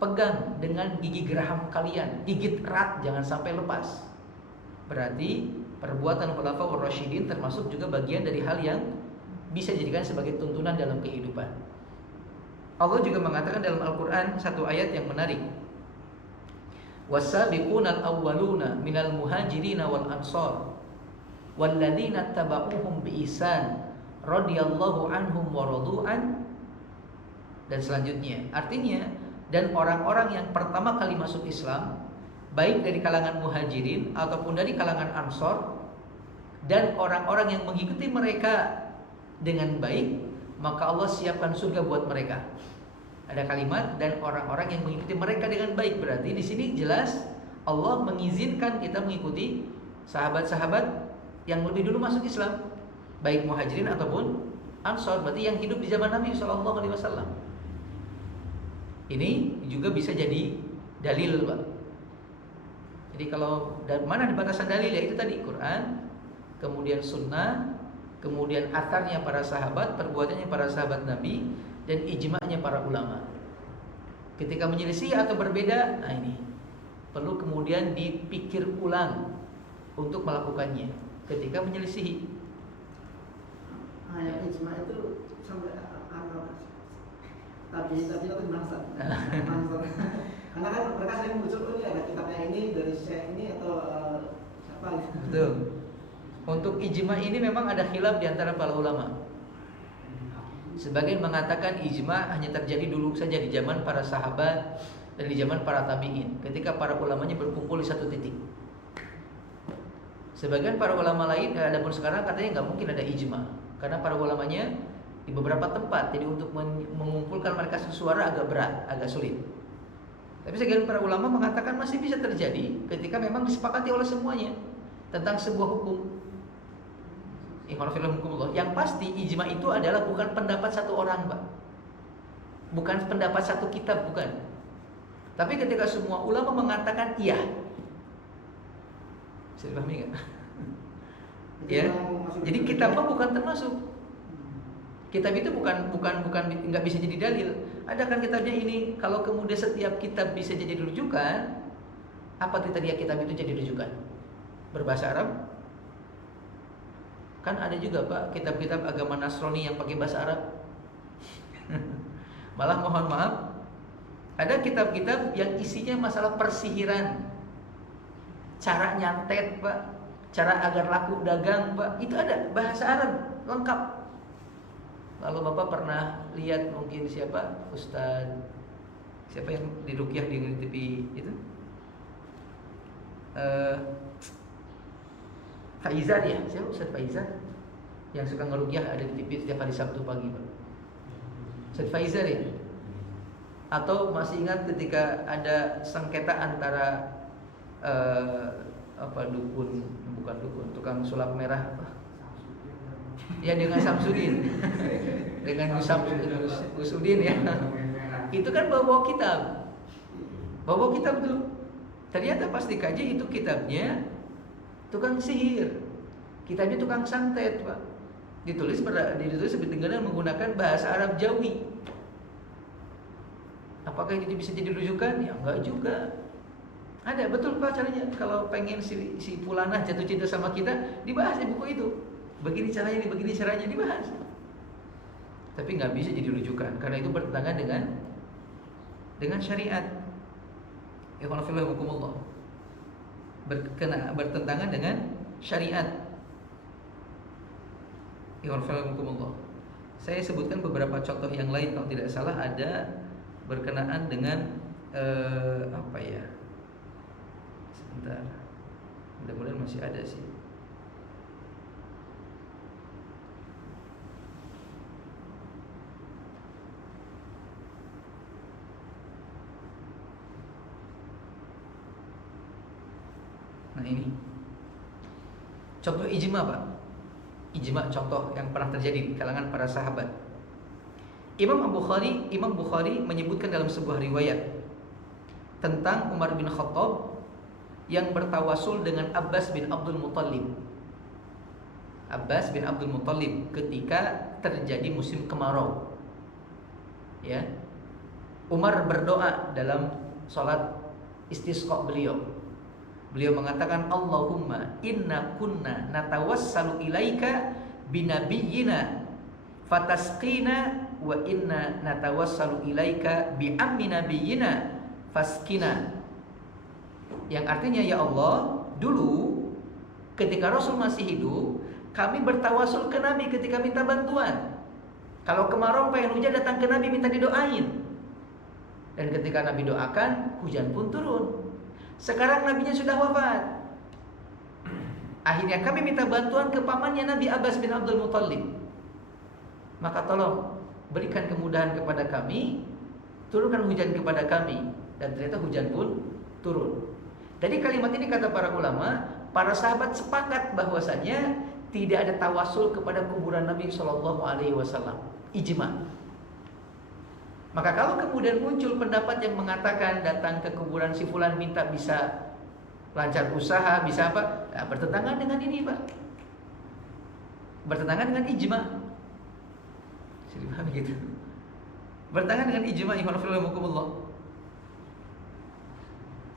Pegang dengan gigi geraham kalian, gigit erat, jangan sampai lepas. Berarti perbuatan khulafa'ur rasyidin termasuk juga bagian dari hal yang bisa dijadikan sebagai tuntunan dalam kehidupan. Allah juga mengatakan dalam Al-Quran satu ayat yang menarik, wasabiqunal awwaluna minal muhajirina wal ansar walladzina tabauhum biihsan radhiyallahu anhum wa radu'an. Dan selanjutnya, artinya, dan orang-orang yang pertama kali masuk Islam, baik dari kalangan muhajirin ataupun dari kalangan ansor, dan orang-orang yang mengikuti mereka dengan baik, maka Allah siapkan surga buat mereka. Ada kalimat dan orang-orang yang mengikuti mereka dengan baik. Berarti di sini jelas Allah mengizinkan kita mengikuti sahabat-sahabat yang lebih dulu masuk Islam, baik muhajirin ataupun ansor. Berarti yang hidup di zaman Nabi SAW. Ini juga bisa jadi dalil, Pak. Jadi kalau mana batasan dalil, ya itu tadi Quran, kemudian sunnah, kemudian atharnya para sahabat, perbuatannya para sahabat Nabi, dan ijma'nya para ulama. Ketika menyelisih atau berbeda, nah ini perlu kemudian dipikir ulang untuk melakukannya ketika menyelisihi. Yang ijma itu sampai tapi itu bangsa. Karena kan mereka sering muncul, ini ada kitabnya ini dari Syekh ini atau siapa gitu. Betul. Untuk ijma ini memang ada khilaf di antara para ulama. Sebagian mengatakan ijma hanya terjadi dulu saja di zaman para sahabat dan di zaman para tabi'in, ketika para ulamanya berkumpul di satu titik. Sebagian para ulama lain, adapun sekarang katanya nggak mungkin ada ijma, karena para ulamanya di beberapa tempat, jadi untuk mengumpulkan mereka sesuara agak berat, agak sulit. Tapi sebagian para ulama mengatakan masih bisa terjadi ketika memang disepakati oleh semuanya tentang sebuah hukum. Yang pasti ijma itu adalah bukan pendapat satu orang, Pak. Bukan pendapat satu kitab, bukan. Tapi ketika semua ulama mengatakan iya. Bisa dipahami nggak? Ya. Jadi kitab bukan termasuk. Kitab itu bukan nggak bisa jadi dalil. Ada kan kitabnya ini, kalau kemudian setiap kitab bisa jadi rujukan, apa kriteria kitab itu jadi rujukan? Berbahasa Arab? Kan ada juga, Pak, kitab-kitab agama Nasrani yang pakai bahasa Arab. Malah mohon maaf, ada kitab-kitab yang isinya masalah persihiran, cara nyantet, Pak, cara agar laku dagang, Pak, itu ada bahasa Arab lengkap. Lalu Bapak pernah lihat mungkin siapa siapa yang diruqyah di TV itu? Faizan ya, siapa Ustaz Faizan yang suka ngeruqyah ada di TV setiap hari Sabtu pagi, Pak. Ustaz Faizan ya? Atau masih ingat ketika ada sengketa antara dukun, bukan dukun, tukang sulap merah, apa? Ya, dengan Samsudin, dengan Gusudin ya. Itu kan bawa kitab tuh. Ternyata pas dikaji itu kitabnya tukang sihir, kitabnya tukang santet, Pak. Ditulis dengan menggunakan bahasa Arab Jawi. Apakah itu bisa jadi rujukan? Ya enggak juga. Ada betul, Pak, caranya. Kalau pengen si fulanah jatuh cinta sama kita, dibahas di buku itu. Begini caranya dibahas. Tapi nggak bisa jadi rujukan karena itu bertentangan dengan syariat. Ikhwanullah, bertentangan dengan syariat. Ikhwanullah. Saya sebutkan beberapa contoh yang lain, kalau tidak salah ada berkenaan dengan apa ya? Sebentar. Mudah-mudahan masih ada sih. Nah ini contoh ijma, Pak. Ijma contoh yang pernah terjadi di kalangan para sahabat. Imam Bukhari menyebutkan dalam sebuah riwayat tentang Umar bin Khattab yang bertawasul dengan Abbas bin Abdul Muttalib. Abbas bin Abdul Muttalib ketika terjadi musim kemarau. Ya. Umar berdoa dalam salat istisqa beliau. Beliau mengatakan, Allahumma inna kunna natawassalu ilaika binabiyyina fatasqina wa inna natawassalu ilaika bi'ammi nabiyyina faskina. Yang artinya, ya Allah, dulu ketika Rasul masih hidup, kami bertawasul ke Nabi ketika minta bantuan. Kalau kemarau pengen hujan, datang ke Nabi minta didoain. Dan ketika Nabi doakan, hujan pun turun. Sekarang nabinya sudah wafat. Akhirnya kami minta bantuan ke pamannya Nabi Abbas bin Abdul Muttalib. Maka tolong berikan kemudahan kepada kami, turunkan hujan kepada kami. Dan ternyata hujan pun turun. Jadi kalimat ini kata para ulama, para sahabat sepakat bahwasanya tidak ada tawasul kepada kuburan Nabi SAW. Ijma. Maka kalau kemudian muncul pendapat yang mengatakan datang ke kuburan si fulan minta bisa lancar usaha, bisa apa? Nah, bertentangan dengan ini, Pak. Bertentangan dengan ijma. Bisa dipahami gitu. Bertentangan dengan ijma, ikhwan fillah rahimakumullah.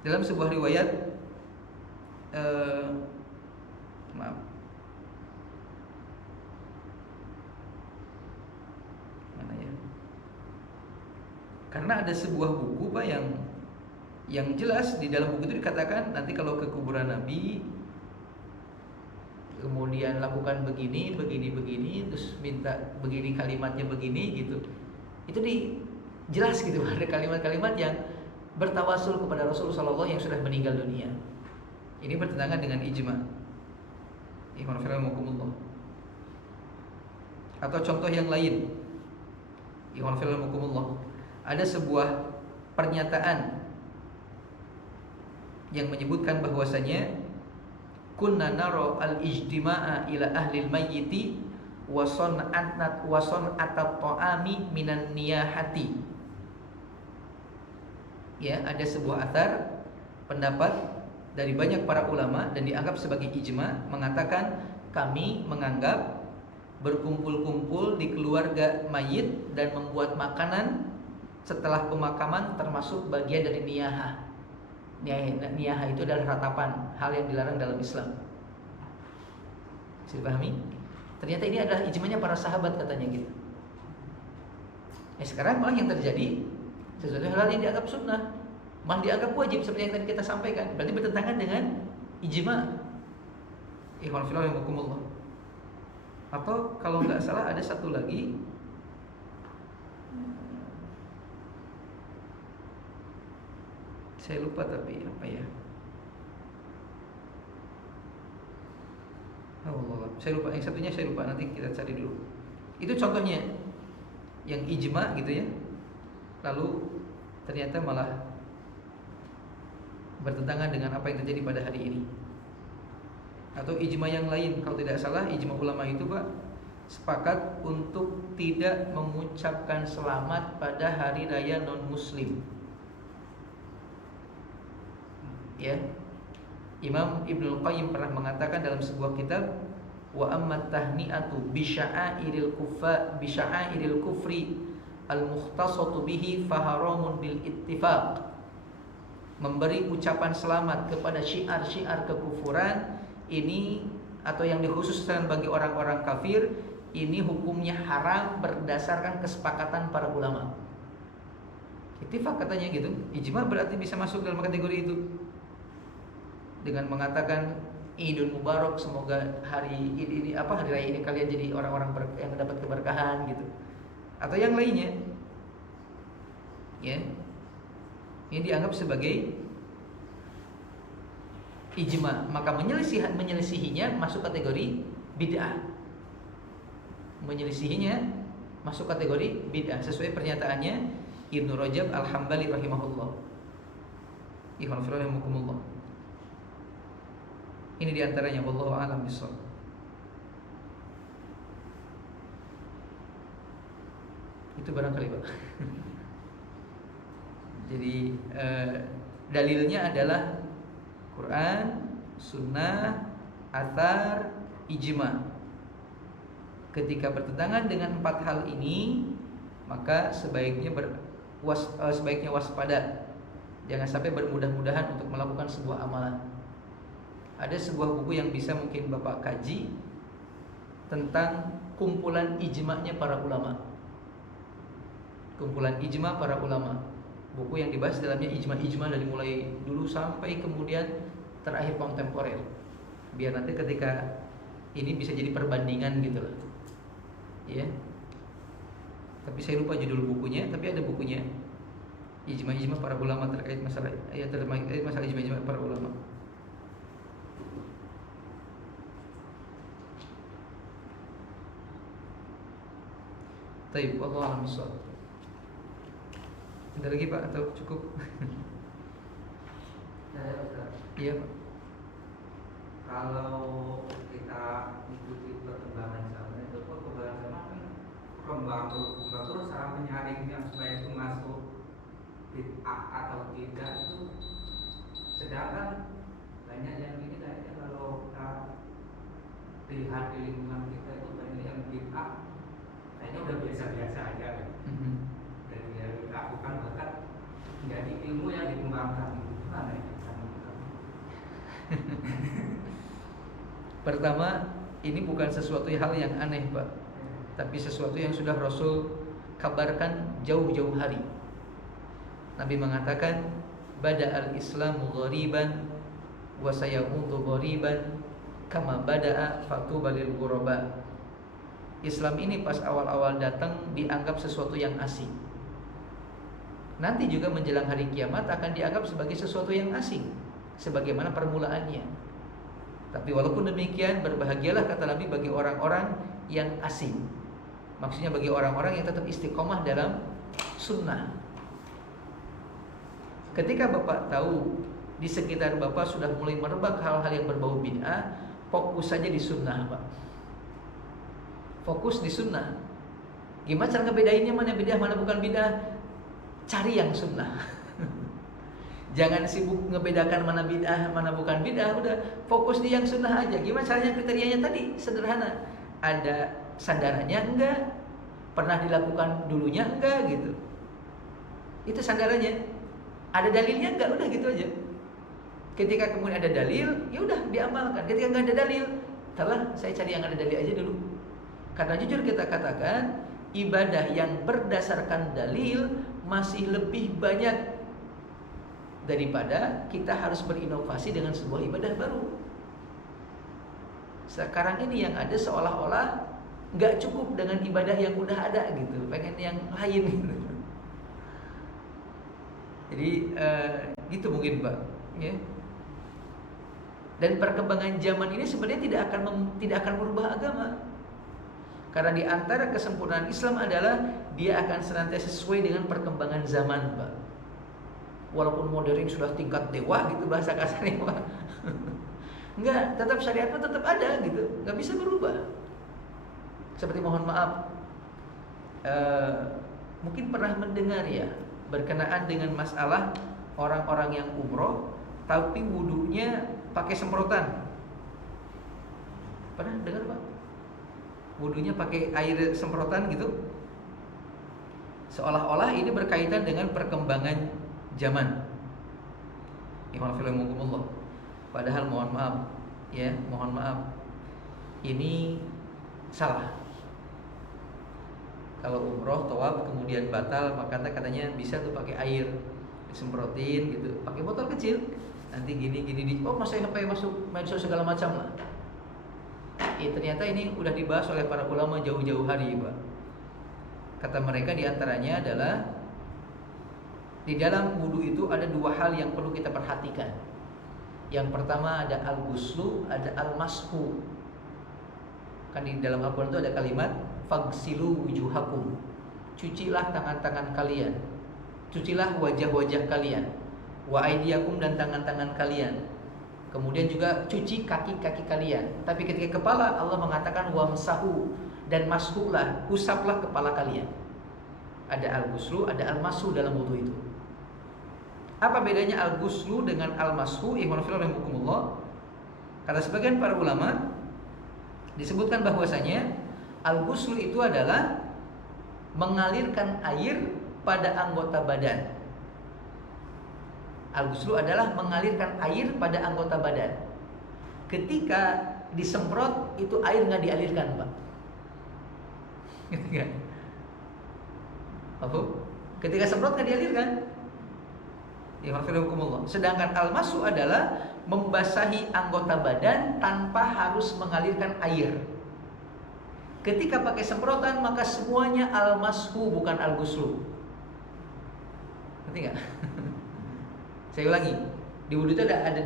Dalam sebuah riwayat maaf. Mana ya? Karena ada sebuah buku Pak yang jelas di dalam buku itu dikatakan nanti kalau ke kuburan Nabi kemudian lakukan begini, terus minta begini kalimatnya begini gitu. Itu jelas gitu, ada kalimat-kalimat yang bertawasul kepada Rasulullah SAW yang sudah meninggal dunia. Ini bertentangan dengan ijma. Ikhwan fillah rahimakumullah. Atau contoh yang lain. Ikhwan fillah rahimakumullah. Ada sebuah pernyataan yang menyebutkan bahwasanya kunna naro al-ijtima'a ila ahli al-mayyiti wa san'at at-ta'ami minan niyahati. Ya, ada sebuah athar pendapat dari banyak para ulama dan dianggap sebagai ijma mengatakan kami menganggap berkumpul-kumpul di keluarga mayit dan membuat makanan setelah pemakaman termasuk bagian dari niyahah. Niyahah itu adalah ratapan, hal yang dilarang dalam Islam. Bisa dipahami? Ternyata ini adalah ijmanya para sahabat katanya gitu. Sekarang malah yang terjadi sesuatu hal yang dianggap sunnah, malah dianggap wajib seperti yang tadi kita sampaikan. Berarti bertentangan dengan ijma. Ikhwan fillah rahimakumullah. Atau kalau nggak salah ada satu lagi, saya lupa tapi apa ya? Allah, saya lupa. Yang satunya saya lupa. Nanti kita cari dulu. Itu contohnya yang ijma gitu ya. Lalu ternyata malah bertentangan dengan apa yang terjadi pada hari ini. Atau ijma yang lain, kalau tidak salah ijma ulama itu Pak sepakat untuk tidak mengucapkan selamat pada hari raya non muslim. Ya, Imam Ibnul Qayyim pernah mengatakan dalam sebuah kitab, wa ammat tahni'atu bi sya'airil kufri al-mukhtasatu bihi faharamun bil ittifaq. Memberi ucapan selamat kepada syiar-syiar kekufuran ini atau yang dikhususkan bagi orang-orang kafir ini hukumnya haram berdasarkan kesepakatan para ulama. Ittifaq katanya gitu. Ijma berarti bisa masuk dalam kategori itu. Dengan mengatakan Idul Mubarak, semoga hari ini hari raya ini kalian jadi orang-orang yang mendapat keberkahan gitu. Atau yang lainnya. Ya. Ini dianggap sebagai ijma, maka menyelisihinya masuk kategori bid'ah. Menyelisihinya masuk kategori bid'ah sesuai pernyataannya Ibnu Rajab Al-Hambali rahimahullah. Ikhwan fillah rahimakumullah. Ini diantaranya, wallahu a'lam bishawab. Itu barangkali Pak. Jadi dalilnya adalah Quran, Sunnah, Athar, Ijma. Ketika bertentangan dengan 4 hal ini, maka sebaiknya waspada. Jangan sampai bermudah-mudahan untuk melakukan sebuah amalan. Ada sebuah buku yang bisa mungkin Bapak kaji tentang kumpulan ijma'nya para ulama. Kumpulan ijma' para ulama. Buku yang dibahas dalamnya ijma' dari mulai dulu sampai kemudian terakhir kontemporer. Biar nanti ketika ini bisa jadi perbandingan gitu lah. Ya. Tapi saya lupa judul bukunya, tapi ada bukunya. Ijma' para ulama terkait masalah masalah ijma' para ulama. Taib, wallahu a'lam bishawab. Ada lagi Pak atau cukup? Saya Ustaz. Iya Pak. Kalau kita ikuti perkembangan zaman itu perkembangan zaman kan umroh terus cara menyaringnya supaya itu masuk bid'ah atau tidak itu, sedangkan banyak yang ini kayaknya kalau kita lihat di lingkungan kita itu banyak yang bid'ah kayaknya udah biasa-biasa aja kan. Dan yang dilakukan bahkan menjadi ilmu yang dikembangkan itu gimana ya sama kita? Pertama, ini bukan sesuatu hal yang aneh, Pak, tapi sesuatu yang sudah Rasul kabarkan jauh-jauh hari. Nabi mengatakan, Bada'al Islamu ghariban wa sayaudu ghariban kama bada'a fatuba lil ghuraba. Islam ini pas awal-awal datang dianggap sesuatu yang asing. Nanti juga menjelang hari kiamat akan dianggap sebagai sesuatu yang asing, sebagaimana permulaannya. Tapi walaupun demikian, berbahagialah kata Nabi bagi orang-orang yang asing. Maksudnya bagi orang-orang yang tetap istiqomah dalam sunnah. Ketika Bapak tahu di sekitar Bapak sudah mulai merebak hal-hal yang berbau bid'ah, fokus saja di sunnah, Pak. Fokus di sunnah. Gimana cara ngebedainnya mana bid'ah, mana bukan bid'ah? Cari yang sunnah. Jangan sibuk ngebedakan mana bid'ah, mana bukan bid'ah. Udah fokus di yang sunnah aja. Gimana caranya? Kriterianya tadi sederhana. Ada sandarannya enggak? Pernah dilakukan dulunya enggak gitu. Itu sandarannya. Ada dalilnya enggak? Udah gitu aja. Ketika kemudian ada dalil, ya udah diamalkan. Ketika enggak ada dalil, telah saya cari yang ada dalil aja dulu. Karena jujur kita katakan, ibadah yang berdasarkan dalil masih lebih banyak daripada kita harus berinovasi dengan sebuah ibadah baru. Sekarang ini yang ada seolah-olah nggak cukup dengan ibadah yang udah ada gitu, pengen yang lain gitu. Jadi gitu mungkin Pak, ya. Dan perkembangan zaman ini sebenarnya tidak akan merubah agama. Karena di antara kesempurnaan Islam adalah dia akan senantiasa sesuai dengan perkembangan zaman, Pak. Walaupun modern sudah tingkat dewa gitu bahasa kasarnya, Pak. Enggak, tetap syariatnya tetap ada gitu, nggak bisa berubah. Seperti mohon maaf, mungkin pernah mendengar ya berkenaan dengan masalah orang-orang yang umroh tapi wudunya pakai semprotan. Pernah dengar, Pak? Wudunya pakai air semprotan gitu. Seolah-olah ini berkaitan dengan perkembangan zaman. Ikhwanifillah. Padahal mohon maaf, ya, mohon maaf. Ini salah. Kalau umroh, tawaf kemudian batal, maka katanya bisa tuh pakai air disemprotin gitu, pakai botol kecil. Nanti gini oh masa sampai masuk medsos segala macam lah. Ternyata ini udah dibahas oleh para ulama jauh-jauh hari, Pak. Kata mereka diantaranya adalah di dalam wudu itu ada dua hal yang perlu kita perhatikan. Yang pertama ada al-ghuslu, ada al-mashu. Kan di dalam Al-Quran itu ada kalimat fagsilu wujuhakum. Cucilah tangan-tangan kalian, cucilah wajah-wajah kalian, wa aidiakum, dan tangan-tangan kalian. Kemudian juga cuci kaki-kaki kalian. Tapi ketika kepala Allah mengatakan wamsahu, dan mashulah, usaplah kepala kalian. Ada al-ghuslu, ada al-mashu dalam wudu itu. Apa bedanya al-ghuslu dengan al-mashu? Ikhwanifillah. Kata sebagian para ulama, disebutkan bahwasanya al-ghuslu itu adalah mengalirkan air pada anggota badan. Al-ghuslu adalah mengalirkan air pada anggota badan. Ketika disemprot itu air nggak dialirkan, Pak. Ketika semprot nggak dialirkan. Sedangkan al-mashu adalah membasahi anggota badan tanpa harus mengalirkan air. Ketika pakai semprotan maka semuanya al-mashu, bukan al-ghuslu. Ngerti nggak? Saya ulangi, di wudu itu ada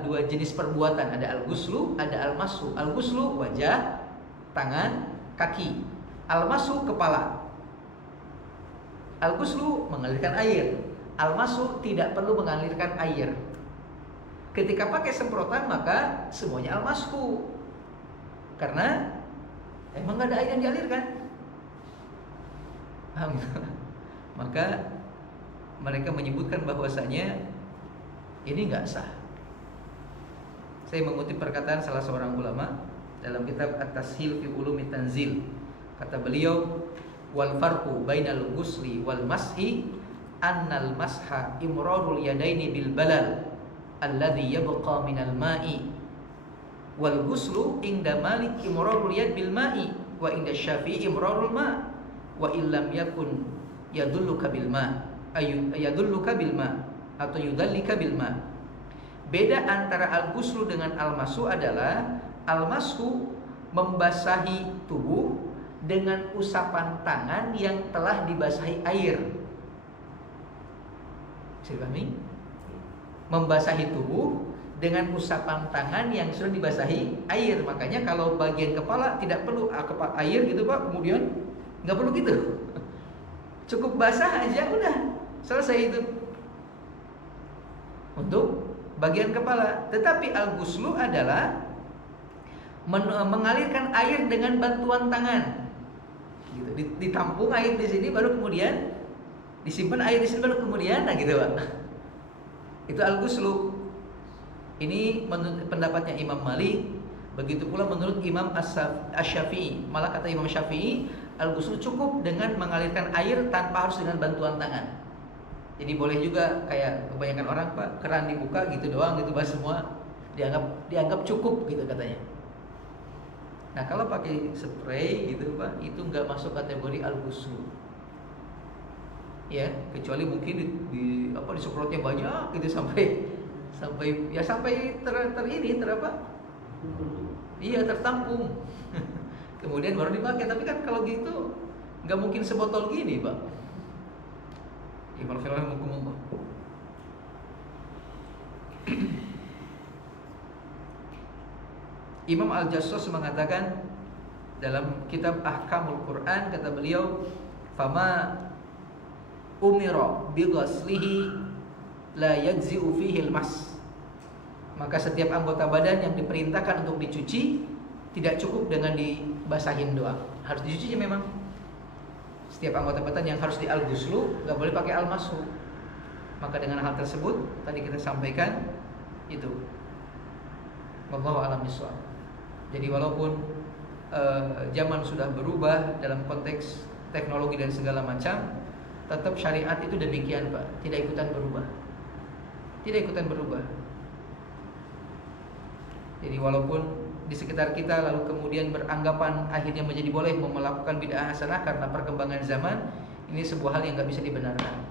dua jenis perbuatan, ada al-ghuslu, ada al-mashu. Al-ghuslu wajah, tangan, kaki. Al-mashu kepala. Al-ghuslu mengalirkan air. Al-mashu tidak perlu mengalirkan air. Ketika pakai semprotan maka semuanya al-mashu. Karena emang nggak ada air yang dialirkan. Paham gitu? Maka mereka menyebutkan bahwasanya ini nggak sah. Saya mengutip perkataan salah seorang ulama dalam kitab At-Tashil fi Ulumi Tanzil. Kata beliau, wal farqu bainal ghusli wal mashi annal masha imrarul yadaini bil balal alladhi yabqa minal ma'i wal ghuslu inda Malik imrarul yad bil ma'i wa inda Syafi'i imrarul ma' wa illam yakun yadulluka bil ma' yadulluka bil ma' atau yudallika bil ma'. Beda antara al-ghuslu dengan al-mashu adalah al-mashu membasahi tubuh dengan usapan tangan yang telah dibasahi air. Bisa dipahami? Membasahi tubuh dengan usapan tangan yang sudah dibasahi air. Makanya kalau bagian kepala tidak perlu air gitu Pak, kemudian nggak perlu gitu. Cukup basah aja udah selesai itu untuk bagian kepala. Tetapi al-ghuslu adalah mengalirkan air dengan bantuan tangan. Gitu. Ditampung air di sini, baru kemudian disimpan air di sini, baru kemudian, nah gitu Pak. Itu al-ghuslu. Ini menurut pendapatnya Imam Malik. Begitu pula menurut Imam Asy-Syafi'i. Malah kata Imam Syafi'i, al-ghuslu cukup dengan mengalirkan air tanpa harus dengan bantuan tangan. Jadi boleh juga kayak kebanyakan orang Pak, keran dibuka gitu doang gitu Pak, semua dianggap cukup gitu katanya. Nah kalau pakai spray gitu Pak, itu nggak masuk kategori al-ghuslu. Ya, kecuali mungkin disemprotnya banyak gitu sampai iya tertampung. Kemudian baru dipakai. Tapi kan kalau gitu nggak mungkin sebotol gini Pak. Imam Al-Jassos mengatakan dalam kitab Ahkamul Quran, kata beliau, fama umira bi ghaslihi la yajzi'u fihi al-mas. Maka setiap anggota badan yang diperintahkan untuk dicuci tidak cukup dengan dibasahin doang, harus dicuci memang. Setiap anggota badan yang harus di al-ghuslu nggak boleh pakai al-mashu. Maka dengan hal tersebut tadi kita sampaikan itu, wallahu a'lam bishawab. Jadi walaupun zaman sudah berubah dalam konteks teknologi dan segala macam, tetap syariat itu demikian Pak, tidak ikutan berubah. Tidak ikutan berubah. Jadi walaupun di sekitar kita lalu kemudian beranggapan akhirnya menjadi boleh melakukan bid'ah hasanah karena perkembangan zaman, ini sebuah hal yang nggak bisa dibenarkan.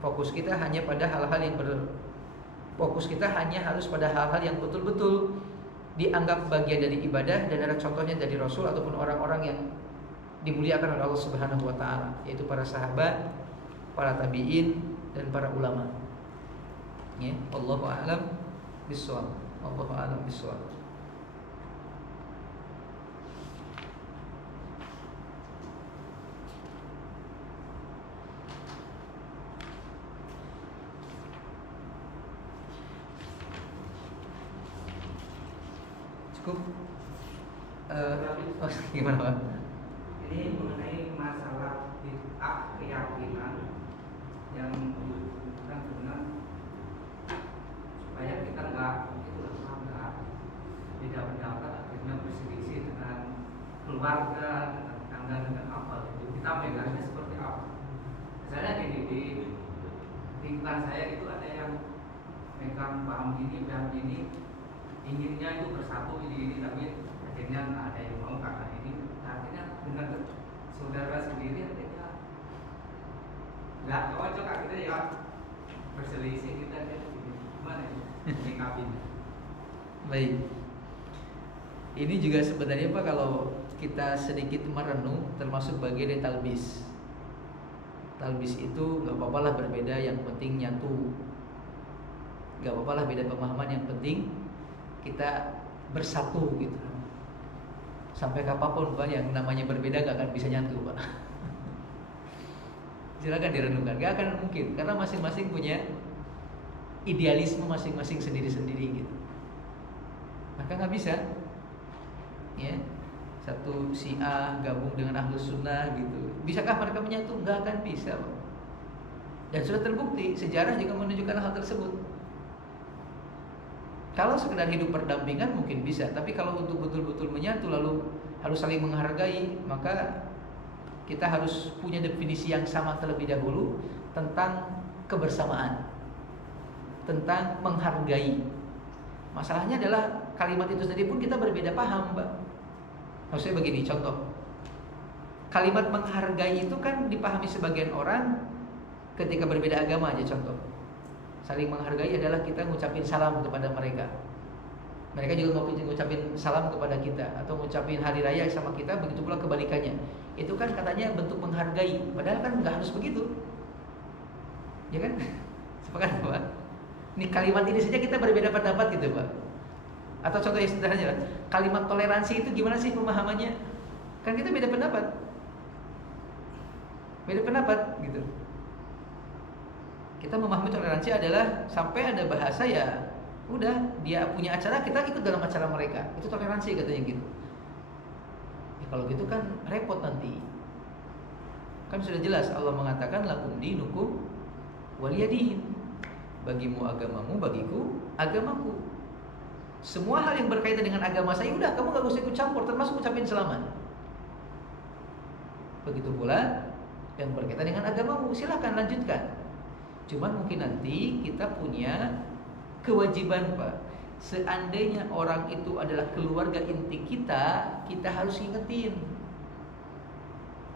Fokus kita hanya pada hal-hal yang fokus kita hanya harus pada hal-hal yang betul-betul dianggap bagian dari ibadah dan ada contohnya dari Rasul ataupun orang-orang yang dimuliakan oleh Allah Subhanahu wa taala, yaitu para sahabat, para tabi'in dan para ulama. Ya, wallahu a'lam bishawab. Wallahu a'lam bishawab. Cukup. Gimana Pak? Ini mengenai masalah bid'ah keyakinan yang bukan benar, supaya kita nggak beda pendapat akhirnya berselisih dengan keluarga, dengan tetangga, dengan apa itu. Kita megangnya seperti apa? Misalnya gini, di lingkungan saya itu ada yang megang paham ini, inginnya itu bersatu ini, tapi akhirnya nggak ada yang mau karena ini. Akhirnya dengan saudara sendiri akhirnya nggak cocok, akhirnya ya berselisih. Kita gimana ya menyikapinya? Baik. Ini juga sebenarnya Pak, kalau kita sedikit merenung, termasuk bagian dari talbis. Talbis itu nggak apa-apa lah berbeda, yang penting nyatu. Nggak apa-apa lah beda pemahaman, yang penting kita bersatu gitu. Sampai kapanpun Pak, yang namanya berbeda gak akan bisa nyatu Pak. Silakan direnungkan, gak akan mungkin, karena masing-masing punya idealisme masing-masing sendiri-sendiri gitu. Maka gak bisa, ya. Satu si A gabung dengan Ahlus Sunnah gitu. Bisakah mereka menyatu? Enggak akan bisa, Pak. Dan sudah terbukti, sejarah juga menunjukkan hal tersebut. Kalau sekedar hidup berdampingan mungkin bisa, tapi kalau untuk betul-betul menyatu lalu harus saling menghargai, maka kita harus punya definisi yang sama terlebih dahulu tentang kebersamaan, tentang menghargai. Masalahnya adalah kalimat itu sendiri pun kita berbeda paham, Mbak. Maksudnya begini, contoh. Kalimat menghargai itu kan dipahami sebagian orang ketika berbeda agama aja, contoh. Saling menghargai adalah kita ngucapin salam kepada mereka. Mereka juga ngucapin salam kepada kita, atau ngucapin hari raya sama kita, begitu pula kebalikannya. Itu kan katanya bentuk menghargai, padahal kan nggak harus begitu. Ya kan? Sepakat, Pak? Ini kalimat ini saja kita berbeda pendapat gitu, Pak. Atau contoh yang sederhana, kalimat toleransi itu gimana sih pemahamannya? Kan kita beda pendapat. Beda pendapat gitu. Kita memahami toleransi adalah sampai ada bahasa ya udah dia punya acara kita ikut dalam acara mereka. Itu toleransi katanya gitu. Ya, kalau gitu kan repot nanti. Kan sudah jelas Allah mengatakan lakum dinukum waliyadin. Bagimu agamamu, bagiku agamaku. Semua hal yang berkaitan dengan agama saya udah kamu gak usah ikut campur, termasuk ucapin selamat. Begitu pula yang berkaitan dengan agamamu, silahkan lanjutkan. Cuman mungkin nanti kita punya kewajiban, Pak. Seandainya orang itu adalah keluarga inti kita, kita harus ingetin.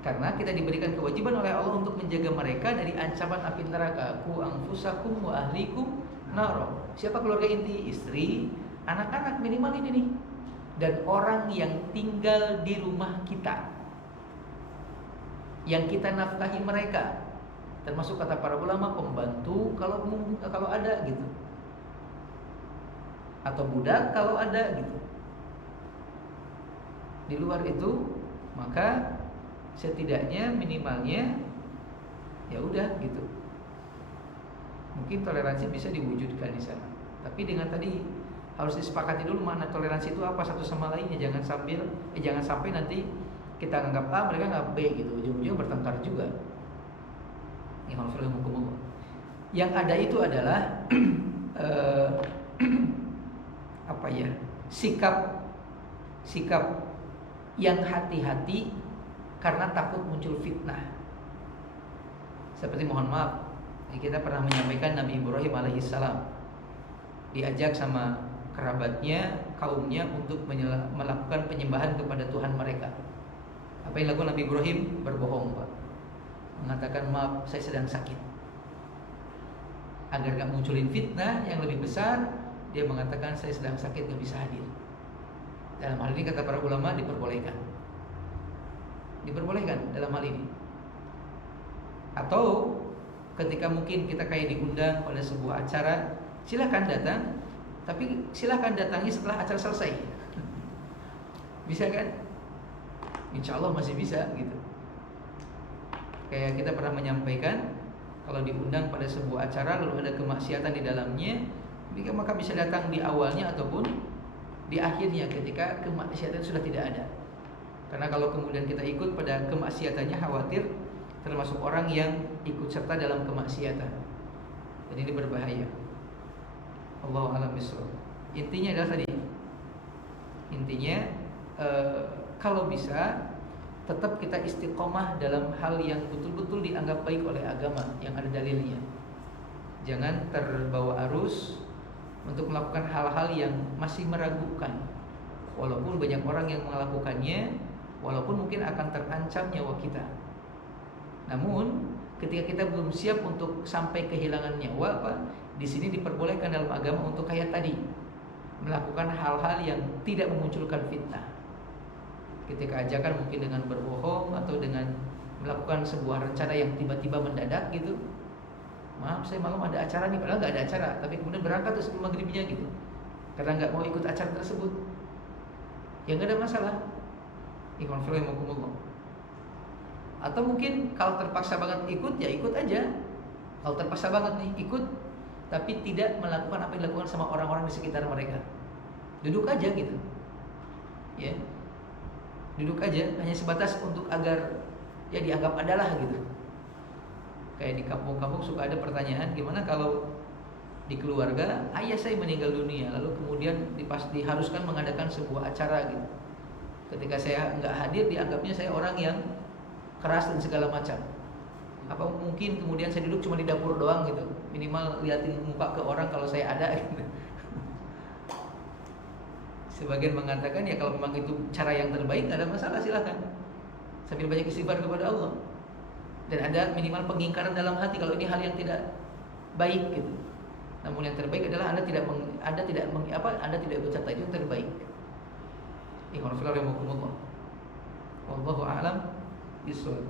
Karena kita diberikan kewajiban oleh Allah untuk menjaga mereka dari ancaman api neraka. Ku anfusakum wa ahlikum naro. Siapa keluarga inti? Istri, anak-anak, minimal ini nih. Dan orang yang tinggal di rumah kita, yang kita nafkahi mereka, termasuk kata para ulama pembantu kalau ada gitu, atau budak kalau ada gitu. Di luar itu maka setidaknya minimalnya ya udah gitu. Mungkin toleransi bisa diwujudkan di sana. Tapi dengan tadi harus disepakati dulu mana toleransi itu apa satu sama lainnya. Jangan sampai nanti kita anggap A, mereka nggak B gitu. Ujung-ujungnya bertengkar juga. Yang ada itu adalah apa ya? Sikap yang hati-hati karena takut muncul fitnah. Seperti mohon maaf, kita pernah menyampaikan Nabi Ibrahim alaihissalam diajak sama kerabatnya, kaumnya untuk melakukan penyembahan kepada Tuhan mereka. Apa yang dilakukan Nabi Ibrahim? Berbohong, Pak. Mengatakan maaf, saya sedang sakit. Agar gak munculin fitnah yang lebih besar, dia mengatakan saya sedang sakit, gak bisa hadir. Dalam hal ini kata para ulama diperbolehkan dalam hal ini. Atau ketika mungkin kita kayak diundang pada sebuah acara, silakan datang, tapi silakan datangi setelah acara selesai. Bisa kan? Insya Allah masih bisa gitu. Kayak kita pernah menyampaikan, kalau diundang pada sebuah acara lalu ada kemaksiatan di dalamnya, maka bisa datang di awalnya ataupun di akhirnya ketika kemaksiatan sudah tidak ada. Karena kalau kemudian kita ikut pada kemaksiatannya, khawatir termasuk orang yang ikut serta dalam kemaksiatan. Dan ini berbahaya. Allahu a'lam bishawab. Intinya adalah tadi. Kalau bisa tetap kita istiqomah dalam hal yang betul-betul dianggap baik oleh agama yang ada dalilnya. Jangan terbawa arus untuk melakukan hal-hal yang masih meragukan. Walaupun banyak orang yang melakukannya, walaupun mungkin akan terancam nyawa kita. Namun ketika kita belum siap untuk sampai kehilangan nyawa, Pak, di sini diperbolehkan dalam agama untuk kayak tadi, melakukan hal-hal yang tidak memunculkan fitnah. Ketika ajakan mungkin dengan berbohong atau dengan melakukan sebuah rencana yang tiba-tiba mendadak gitu. Maaf, saya malam ada acara nih, padahal nggak ada acara, tapi kemudian berangkat terus sebelum maghribnya gitu, karena nggak mau ikut acara tersebut. Ya nggak ada masalah. Atau mungkin kalau terpaksa banget ikut, ya ikut aja. Kalau terpaksa banget nih ikut, tapi tidak melakukan apa yang dilakukan sama orang-orang di sekitar mereka. Duduk aja gitu. Ya. Duduk aja hanya sebatas untuk agar ya dianggap adalah gitu. Kayak di kampung-kampung suka ada pertanyaan, gimana kalau di keluarga ayah saya meninggal dunia, lalu kemudian diharuskan mengadakan sebuah acara gitu. Ketika saya nggak hadir, dianggapnya saya orang yang keras dan segala macam. Apa mungkin kemudian saya duduk cuma di dapur doang gitu, minimal liatin muka ke orang kalau saya ada gitu. Sebagian mengatakan ya kalau memang itu cara yang terbaik nggak ada masalah, silakan sambil banyak istighfar kepada Allah. Dan ada minimal pengingkaran dalam hati kalau ini hal yang tidak baik gitu. Namun yang terbaik adalah Anda tidak berkata itu yang terbaik. Ikhwan fillah rahimakumullah. Wallahu a'lam bishawab.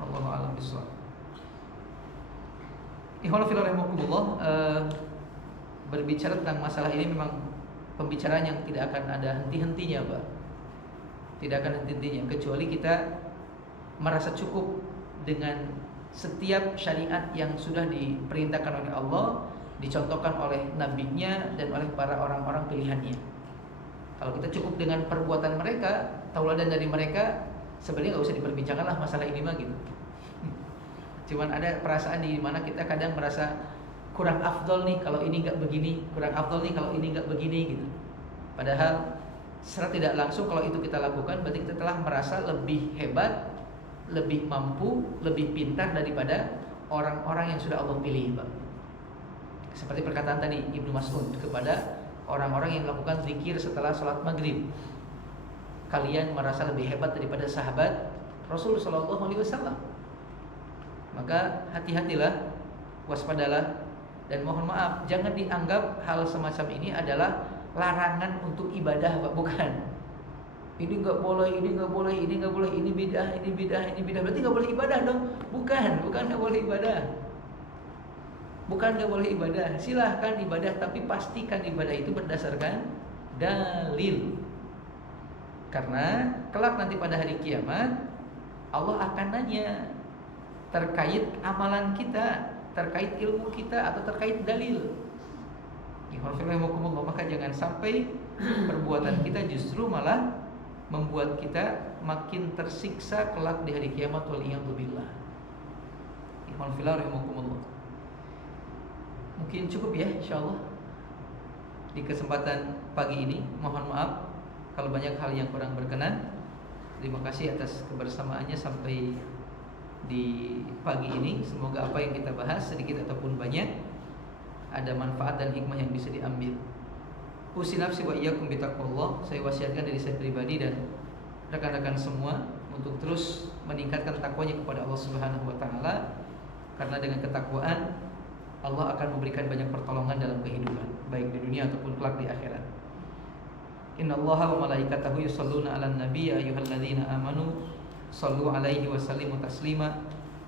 Wallahu a'lam bishawab. Ikhwan fillah rahimakumullah, berbicara tentang masalah ini memang pembicaraan yang tidak akan ada henti-hentinya, Pak. Tidak akan henti-hentinya kecuali kita merasa cukup dengan setiap syariat yang sudah diperintahkan oleh Allah, dicontohkan oleh nabinya dan oleh para orang-orang pilihannya. Kalau kita cukup dengan perbuatan mereka, tauladan dari mereka, sebenarnya nggak usah diperbincangkan lah masalah ini mah gitu. Cuman ada perasaan di mana kita kadang merasa kurang afdol nih kalau ini nggak begini, kurang afdol nih kalau ini nggak begini gitu. Padahal secara tidak langsung kalau itu kita lakukan, berarti kita telah merasa lebih hebat, lebih mampu, lebih pintar daripada orang-orang yang sudah Allah pilih, Pak. Seperti perkataan tadi Ibnu Mas'ud kepada orang-orang yang melakukan zikir setelah sholat maghrib, kalian merasa lebih hebat daripada sahabat Rasul Shallallahu Alaihi Wasallam. Maka hati-hatilah, waspadalah, dan mohon maaf, jangan dianggap hal semacam ini adalah larangan untuk ibadah, Pak. Bukan. Ini nggak boleh, ini nggak boleh, ini nggak boleh, ini bidah, ini bidah, ini bidah. Berarti nggak boleh ibadah dong? Bukan nggak boleh ibadah. Bukan nggak boleh ibadah. Silahkan ibadah, tapi pastikan ibadah itu berdasarkan dalil. Karena kelak nanti pada hari kiamat Allah akan nanya terkait amalan kita, terkait ilmu kita, atau terkait dalil. Maka jangan sampai perbuatan kita justru malah membuat kita makin tersiksa kelak di hari kiamat. Waliyadzubillah. Mungkin cukup ya, insyaallah di kesempatan pagi ini. Mohon maaf kalau banyak hal yang kurang berkenan. Terima kasih atas kebersamaannya sampai di pagi ini. Semoga apa yang kita bahas sedikit ataupun banyak ada manfaat dan hikmah yang bisa diambil. Usi nafsi wa iyyakum bitaqwallah. Saya wasiatkan dari saya pribadi dan rekan-rekan semua untuk terus meningkatkan takwanya kepada Allah Subhanahu wa taala, karena dengan ketakwaan Allah akan memberikan banyak pertolongan dalam kehidupan, baik di dunia ataupun kelak di akhirat. Innallaha wa malaikatahu yusholluna 'alan nabi ya ayyuhalladzina amanu shallu 'alaihi wa sallimu taslima.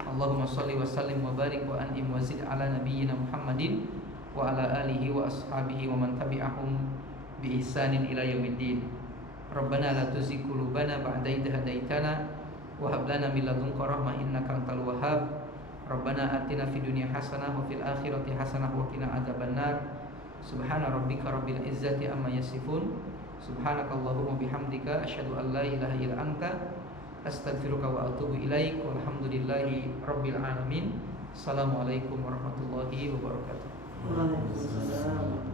Allahumma shalli wa sallim wa barik wa an'im wa zid 'ala nabiyyina Muhammadin wa 'ala alihi wa ashabihi wa man tabi'ahum bi ihsanin ila yaumiddin. Rabbana la tuzigh qulubana ba'da idh hadaitana wa hab lana min ladunka rahmah innaka antal wahhab. Rabbana atina fid dunya hasanah wa fil akhirati hasanah wa qina adzabannar. Subhana rabbika rabbil izzati amma yasifun. Subhanakallahumma bihamdika asyhadu an la ilaha illa anta astaghfiruka wa atubu ilaik. Walhamdulillahi rabbil alamin. Assalamualaikum warahmatullahi wabarakatuh. Waalaikumsalam.